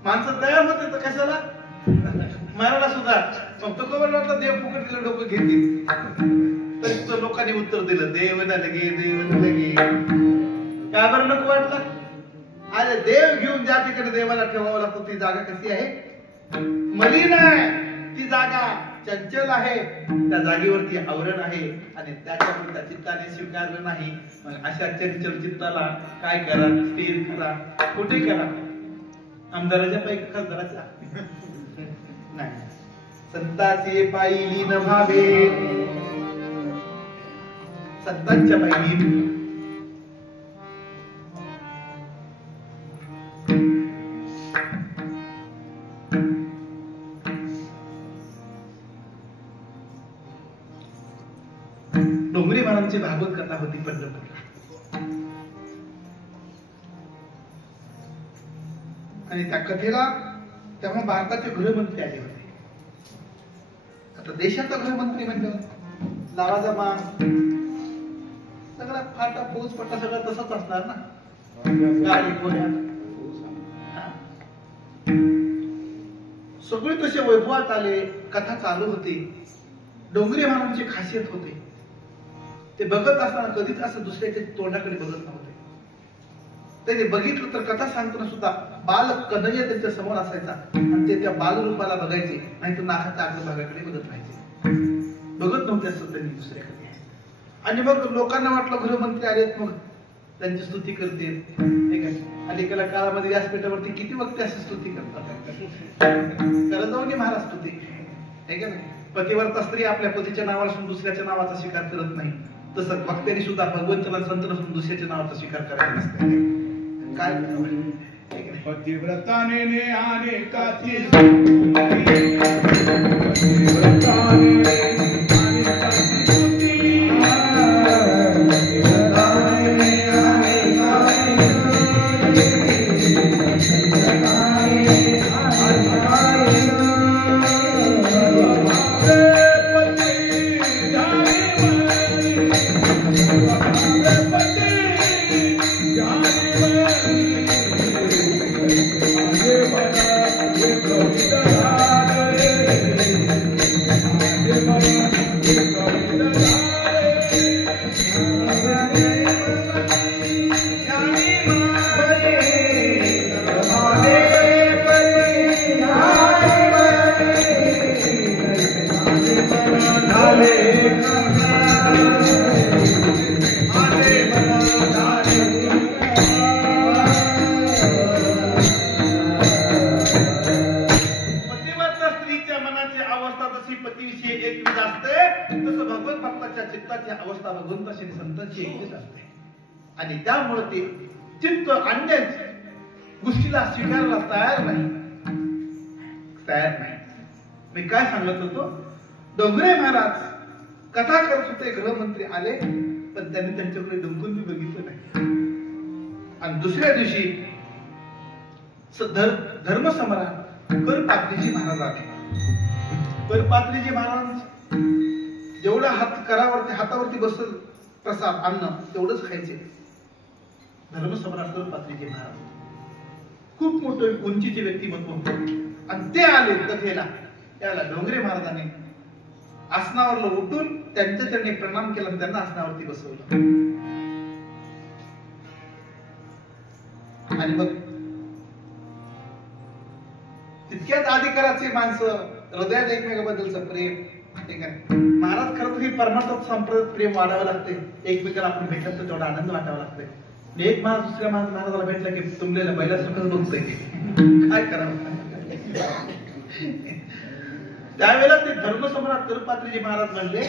माणसं तयार होते तर कशाला मारायला सुद्धा. मग तुकोबाला वाटलं देव फुकट दिलं डोकं घेतील, तरी लोकांनी उत्तर दिलं देव न लगे देव न लगे. का बरं नको वाटलं? अरे देव घेऊन ज्या ठिकाणी देवाला ठेवावं लागतं ती जागा कशी आहे? मलिन आहे ती जागा, चंचल आहे, त्या जागेवरती आवरण आहे आणि त्याच्यावर त्या चित्ताने स्वीकारलं नाही. मग अशा चंचल चित्ताला काय करा? स्थिर करा. कुठे करा? आमदाराच्या पैकी खासदाराच्या नाही. संतांचे पायी लीन व्हावे, संतांच्या पायी लीन. डोंगरे महाराजांची भागवत कथा होती पंढरपूरला, आणि त्या कथेला तेव्हा भारताचे गृहमंत्री आले होते. आता देशाचा गृहमंत्री म्हणजे लावाजमा सगळा फाटा फौज पट्टा सगळं तसंच असणार ना, गाडी घोड्या सगळे तसे वैभवात आले. कथा चालू होती. डोंगरे महाराजांची खासियत होते, ते बघत असताना कधीच असं दुसऱ्याच्या तोंडाकडे बघत नव्हते. त्यांनी बघितलं तर कथा सांगताना सुद्धा बाल कन्हैया त्यांच्या समोर असायचा आणि ते त्या बालरूपाला बघायचे, नाही तर नाकाच्या आतल्या भागाकडे बघत राहायचे. बघत नव्हते असं त्यांनी दुसऱ्याकडे. आणि मग लोकांना वाटलं गृहमंत्री आलेत, मग त्यांची स्तुती करतील. अलीकडल्या काळामध्ये व्यासपीठावरती किती वक्ते अशी स्तुती करतात. करत जाऊन महाराज स्तुती आहे का नाही? पतिव्रता स्त्री आपल्या पतीच्या नावावर असून दुसऱ्याच्या नावाचा स्वीकार करत नाही, तसं भक्तांनी सुद्धा भगवंताला संत नसून दुसऱ्याच्या नावाचा स्वीकार करायचा नसते. काय पतिव्रताने अनेकाची आणि त्यामुळे ते चित्त अन्य गोष्टीला स्वीकारायला तयार नाही. मी काय सांगत होतो, डोंगरे महाराज कथा करत होते, गृहमंत्री आले, पण त्यांनी त्यांच्याकडे डोंगून बघितलं नाही. आणि दुसऱ्या दिवशी धर्मसम्राट करपात्रीजी महाराज आले. करपात्रीजी महाराज जेवढा हातावरती बसल प्रसाद अन्न तेवढंच खायचे. धर्मसम्राट करपात्रीजी महाराज खूप मोठं उंचीचे व्यक्तिमत्व होते, आणि ते आले कथेला. त्याला डोंगरे महाराजांनी आसनावरला उठून त्यांच्या चरणी प्रणाम केला, त्यांना आसनावरती बसवलं. आणि मग तितक्याच अधिकाराचे माणसं, हृदयात एकमेकाबद्दलचं प्रेम. ठीक आहे, महाराज खरं तर हे परमार्थात संप्रदाय प्रेम वाढावं लागते. एकमेकाला आपण भेटलं तर तेवढा आनंद वाटावा लागतोय. एक महाराज दुसऱ्या महाराजाला भेटला की तुमलेला बैलासारखं बघतोय, काय करावं. त्यावेळेला ते धर्मसम्राट करपात्रीजी महाराज म्हणले,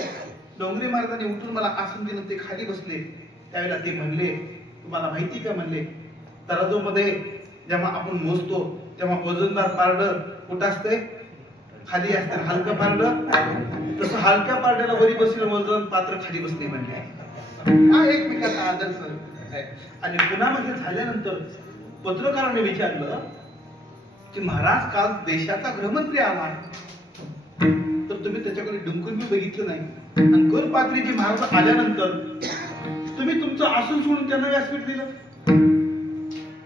डोंगरे महाराजांनी उठून मला आसन दिलं, ते खाली बसले. त्यावेळेला ते म्हणले, तुम्हाला माहिती का म्हणले, तराजूमध्ये जेव्हा आपण मोजतो तेव्हा वजनदार पारड कुठं असते? खाली असते. हलकं पारड तसं हलक्या पारड्याला वरी बसलेलं वजन पात्र खाली बसले म्हणजे हा एकमेकाचा आदर्श आहे. आणि पुण्यामध्ये झाल्यानंतर पत्रकाराने विचारलं की महाराज काल देशाचा गृहमंत्री आला तर तुम्ही त्याच्याकडे डुंकून बी बघितलं नाही, आणि कर पात्रीजी महाराज आल्यानंतर तुम्ही तुमचं आसन सोडून त्यांना व्यासपीठ दिलं.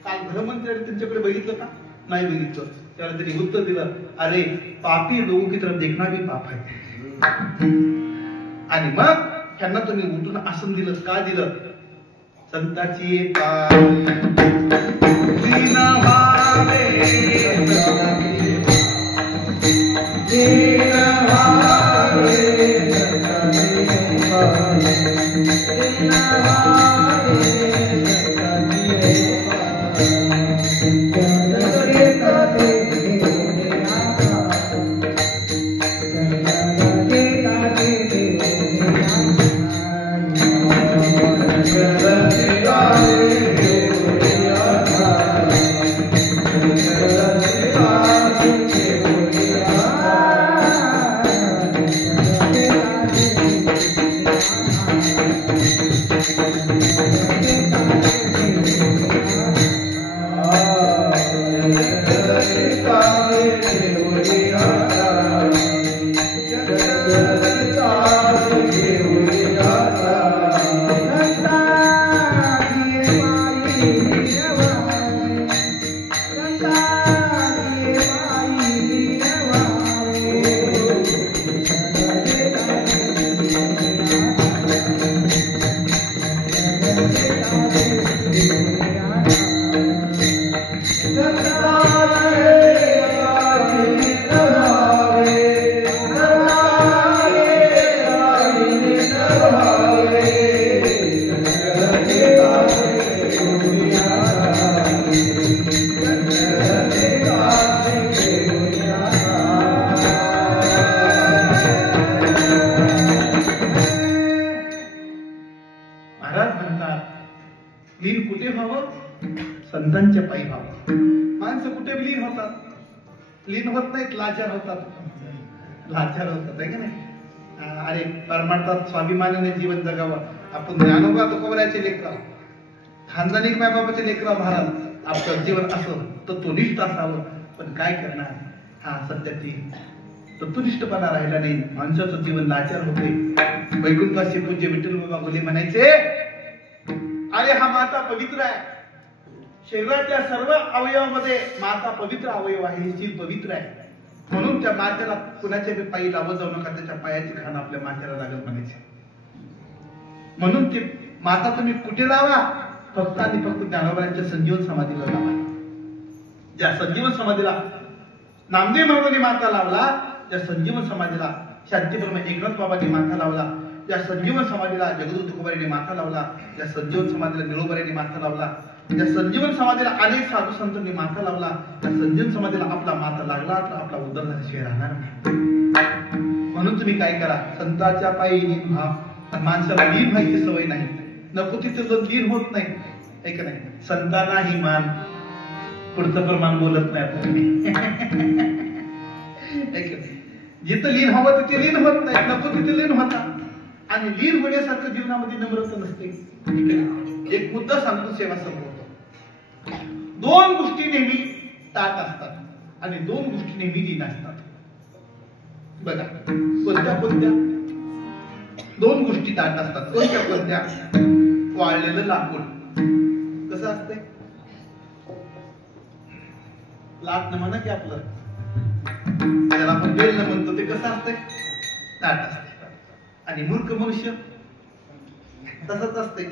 काल गृहमंत्र्यांनी त्यांच्याकडे बघितलं का? नाही बघितलं. त्याला त्यांनी उत्तर दिलं, अरे पापी लोगों की तरफ देखना भी पाप है. आणि मग त्यांना तुम्ही उठून आसन दिलं. का दिलं? संताची लीन कुठे व्हावं? संतांच्या पायी व्हावं. माणसं कुठे लीन होतात? लीन होत नाहीत, लाचार होतात. लाचार होतात आहे का नाही? अरे परमार्थात स्वाभिमानाने जीवन जगावं. आपण ज्ञानोबा तुकोबराचे लेकरं, खानदानी मायबापाचे लेकरं महाराज, आपलं जीवन असं तत्वनिष्ठ असावं. पण काय करणार? हा सध्या ती तत्वनिष्ठपणा राहिला नाही. माणसाचं जीवन लाचार होते. वैकुंठाचे पूज्य विठ्ठल बाबा बोले म्हणायचे, अरे हा माता पवित्र आहे. शरीराच्या सर्व अवयवामध्ये माता पवित्र अवयव आहे. ही जीव पवित्र आहे. म्हणून त्या मातेला कुणाच्या बी पायी लावत जाऊ नका. त्याच्या पायाची घाण आपल्या मातेला लागत म्हणायचे. म्हणून ती माता तुम्ही कुठे लावा? फक्त आणि फक्त ज्ञानोबांच्या संजीवन समाधीला लावा. ज्या संजीवन समाधीला नामदेव महाराजांनी माता लावला, त्या संजीवन समाधीला शांतीब्रह्म एकनाथ बाबांनी माथा लावला, त्या संजीवन समाधीला जगद्गुरु तुकोबारायांनी माथा लावला, त्या संजीवन समाधीला निळोबारायांनी माथा लावला, त्या संजीवन समाधीला अनेक साधू संतांनी माथा लावला. त्या संजीवन समाधीला आपला माथा लागला तर आपला उद्धार झाल्याशिवाय राहणार नाही. म्हणून तुम्ही काय करा? संतांच्या पायी लीन व्हा. माणसाला लीन व्हायची सवय नाही. नको तिथे लीन होत नाही. आहे का नाही? संतांना ही मान, पुढचं प्रमाण बोलत नाही आपण. जिथं लीन हवं तिथे लीन होत नाही. नको तिथे लीन होता. आणि लीन होण्यासारखं जीवनामध्ये नम्रता नसते. एक मुद्दा सांगतो, सेवा संपवतो. दोन गोष्टी नेहमी ताट असतात आणि दोन गोष्टी नेहमी लीन असतात. बघा कोणत्या कोणत्या दोन गोष्टी ताट असतात? कोणत्या कोणत्या? वाळलेलं लाकूड कसं असतंय? लाट न म्हणा की आपलं त्याला आपण बेल न म्हणतो, ते कसं असतंय? ताट असते. आणि मूर्ख मनुष्य तसंच असते,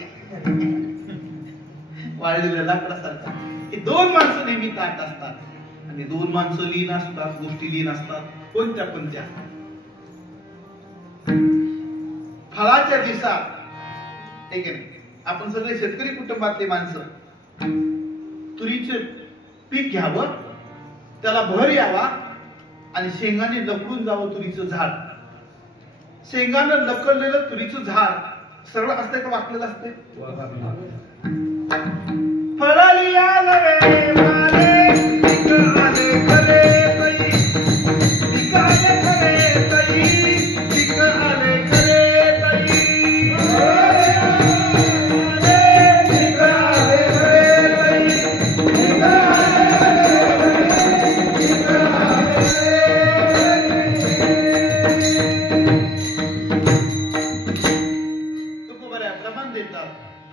वाळलेल्या लाकडासारखा. हे दोन माणसं नेहमी ताट असतात आणि दोन माणसं लीन असतात. गोष्टी लीन असतात. कोणत्या कोणत्या? फळाच्या दिवसात ठीक आहे, आपण सगळे शेतकरी कुटुंबातले माणसं तुरीचे पीक घ्यावं, त्याला भर यावा आणि शेंगाने लपडून जावं तुरीचं झाड. शेंगानं लपडलेलं तुरीचं झाड सरळ असते का वाकलेलं असते? फळाली आले मारे पिकाले खरे तई, पिकाले खरे तई,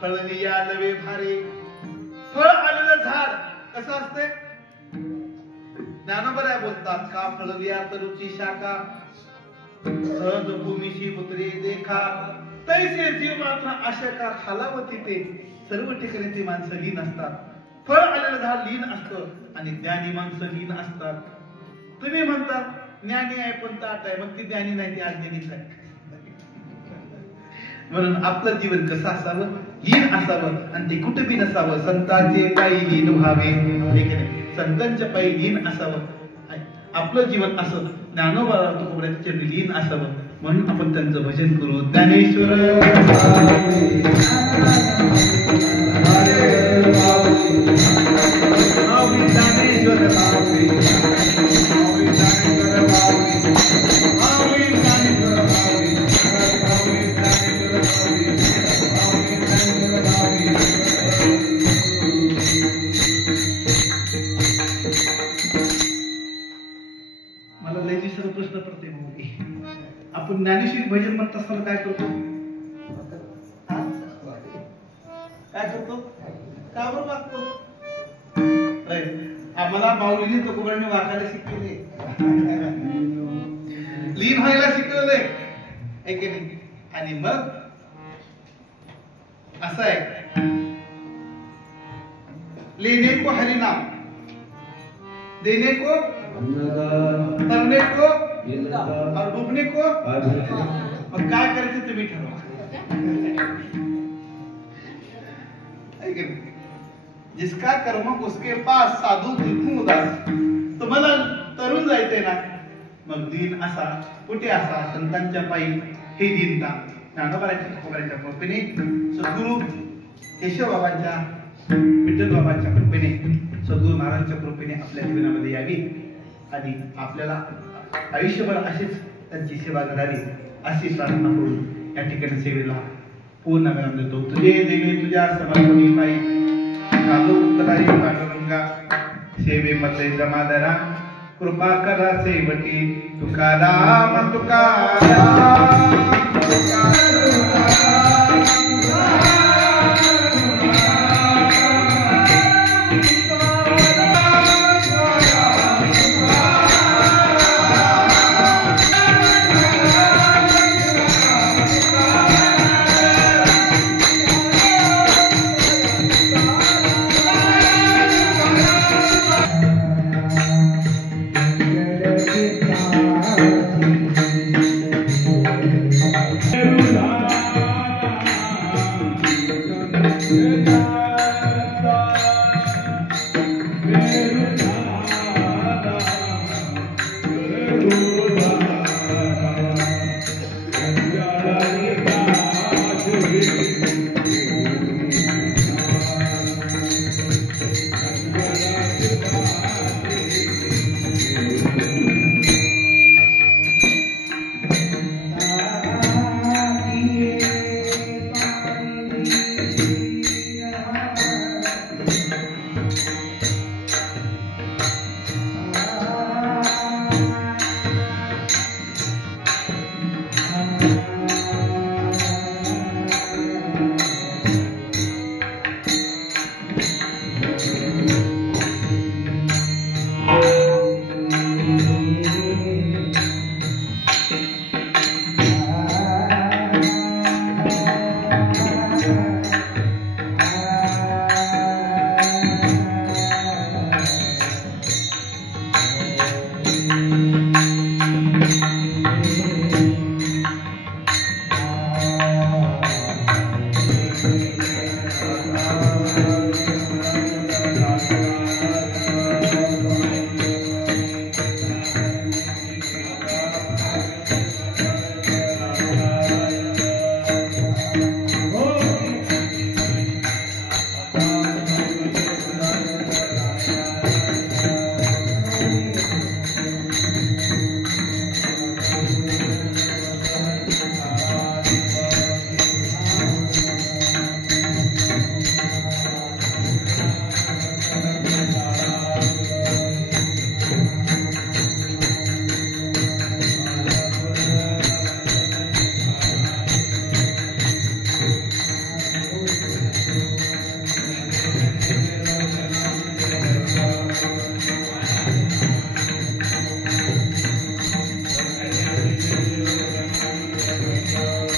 फळणी यालवे भारे. फळ आलेलं झाड कसं असते? ज्ञानोबराय बोलतात का फळविया तरुची शाखा सहज भूमीशी पुत्रे देखा तैसे जीव मात्र आशका खालावती ते. सर्व ठिकाणी ती माणसं लीन असतात. फळ आलेलं झाड लीन असतं आणि ज्ञानी माणसं लीन असतात. तुम्ही म्हणतात ज्ञानी आहे पण ताट आहे, मग ती ज्ञानी नाही ती अज्ञानीच आहे. म्हणून आपलं जीवन कसं असावं? लीन असावं आणि ते कुठे बी नसावं. संतांचे पायी लीन व्हावे. संतांच्या पायी लीन असावं. आपलं जीवन असं ज्ञानोबा तुकोबाराच्या चरणी लीन असावं. म्हणून आपण त्यांचं भजन करू. ज्ञानेश्वर मला लय दिवसाचा प्रश्न पडते मग, आपण ज्ञानेश्वरी भजन म्हणत असताना काय करतो? काय करतो? का बरं वागतो? आम्हाला माऊलीने तुकोबाराने वाकायला शिकवले, लीन व्हायला शिकवले आहे की नाही? आणि मग असं आहे, लेने को हरिनाम, देने को, करने को और डूबने को. मग काय करायचं तुम्ही ठरवा. जिसका कर्म उसके पास साधू तिथून उदास. तुम्हाला तरुण जायचंय ना, मग दिन असा कुठे असा संतांच्या पायी हे दीनता ज्ञानोबाराच्या तुकोबाराच्या कृपेने, सद्गुरु केशव बाबांच्या, विठ्ठल बाबांच्या कृपेने, सद्गुरु महाराजांच्या कृपेने आपल्या जीवनामध्ये यावी आणि आपल्याला आयुष्यभर अशीच त्यांची सेवा करावी अशी प्रार्थना करून या ठिकाणी सेवेला पूर्ण विराम देतो. तुझे देणे तुझ्या समर्पणी पायी घालो उत्तराई पांडुरंगा. सेवेमध्ये जमादारा कृपा करा सेवटी. तुकाराम तुकाराम आहे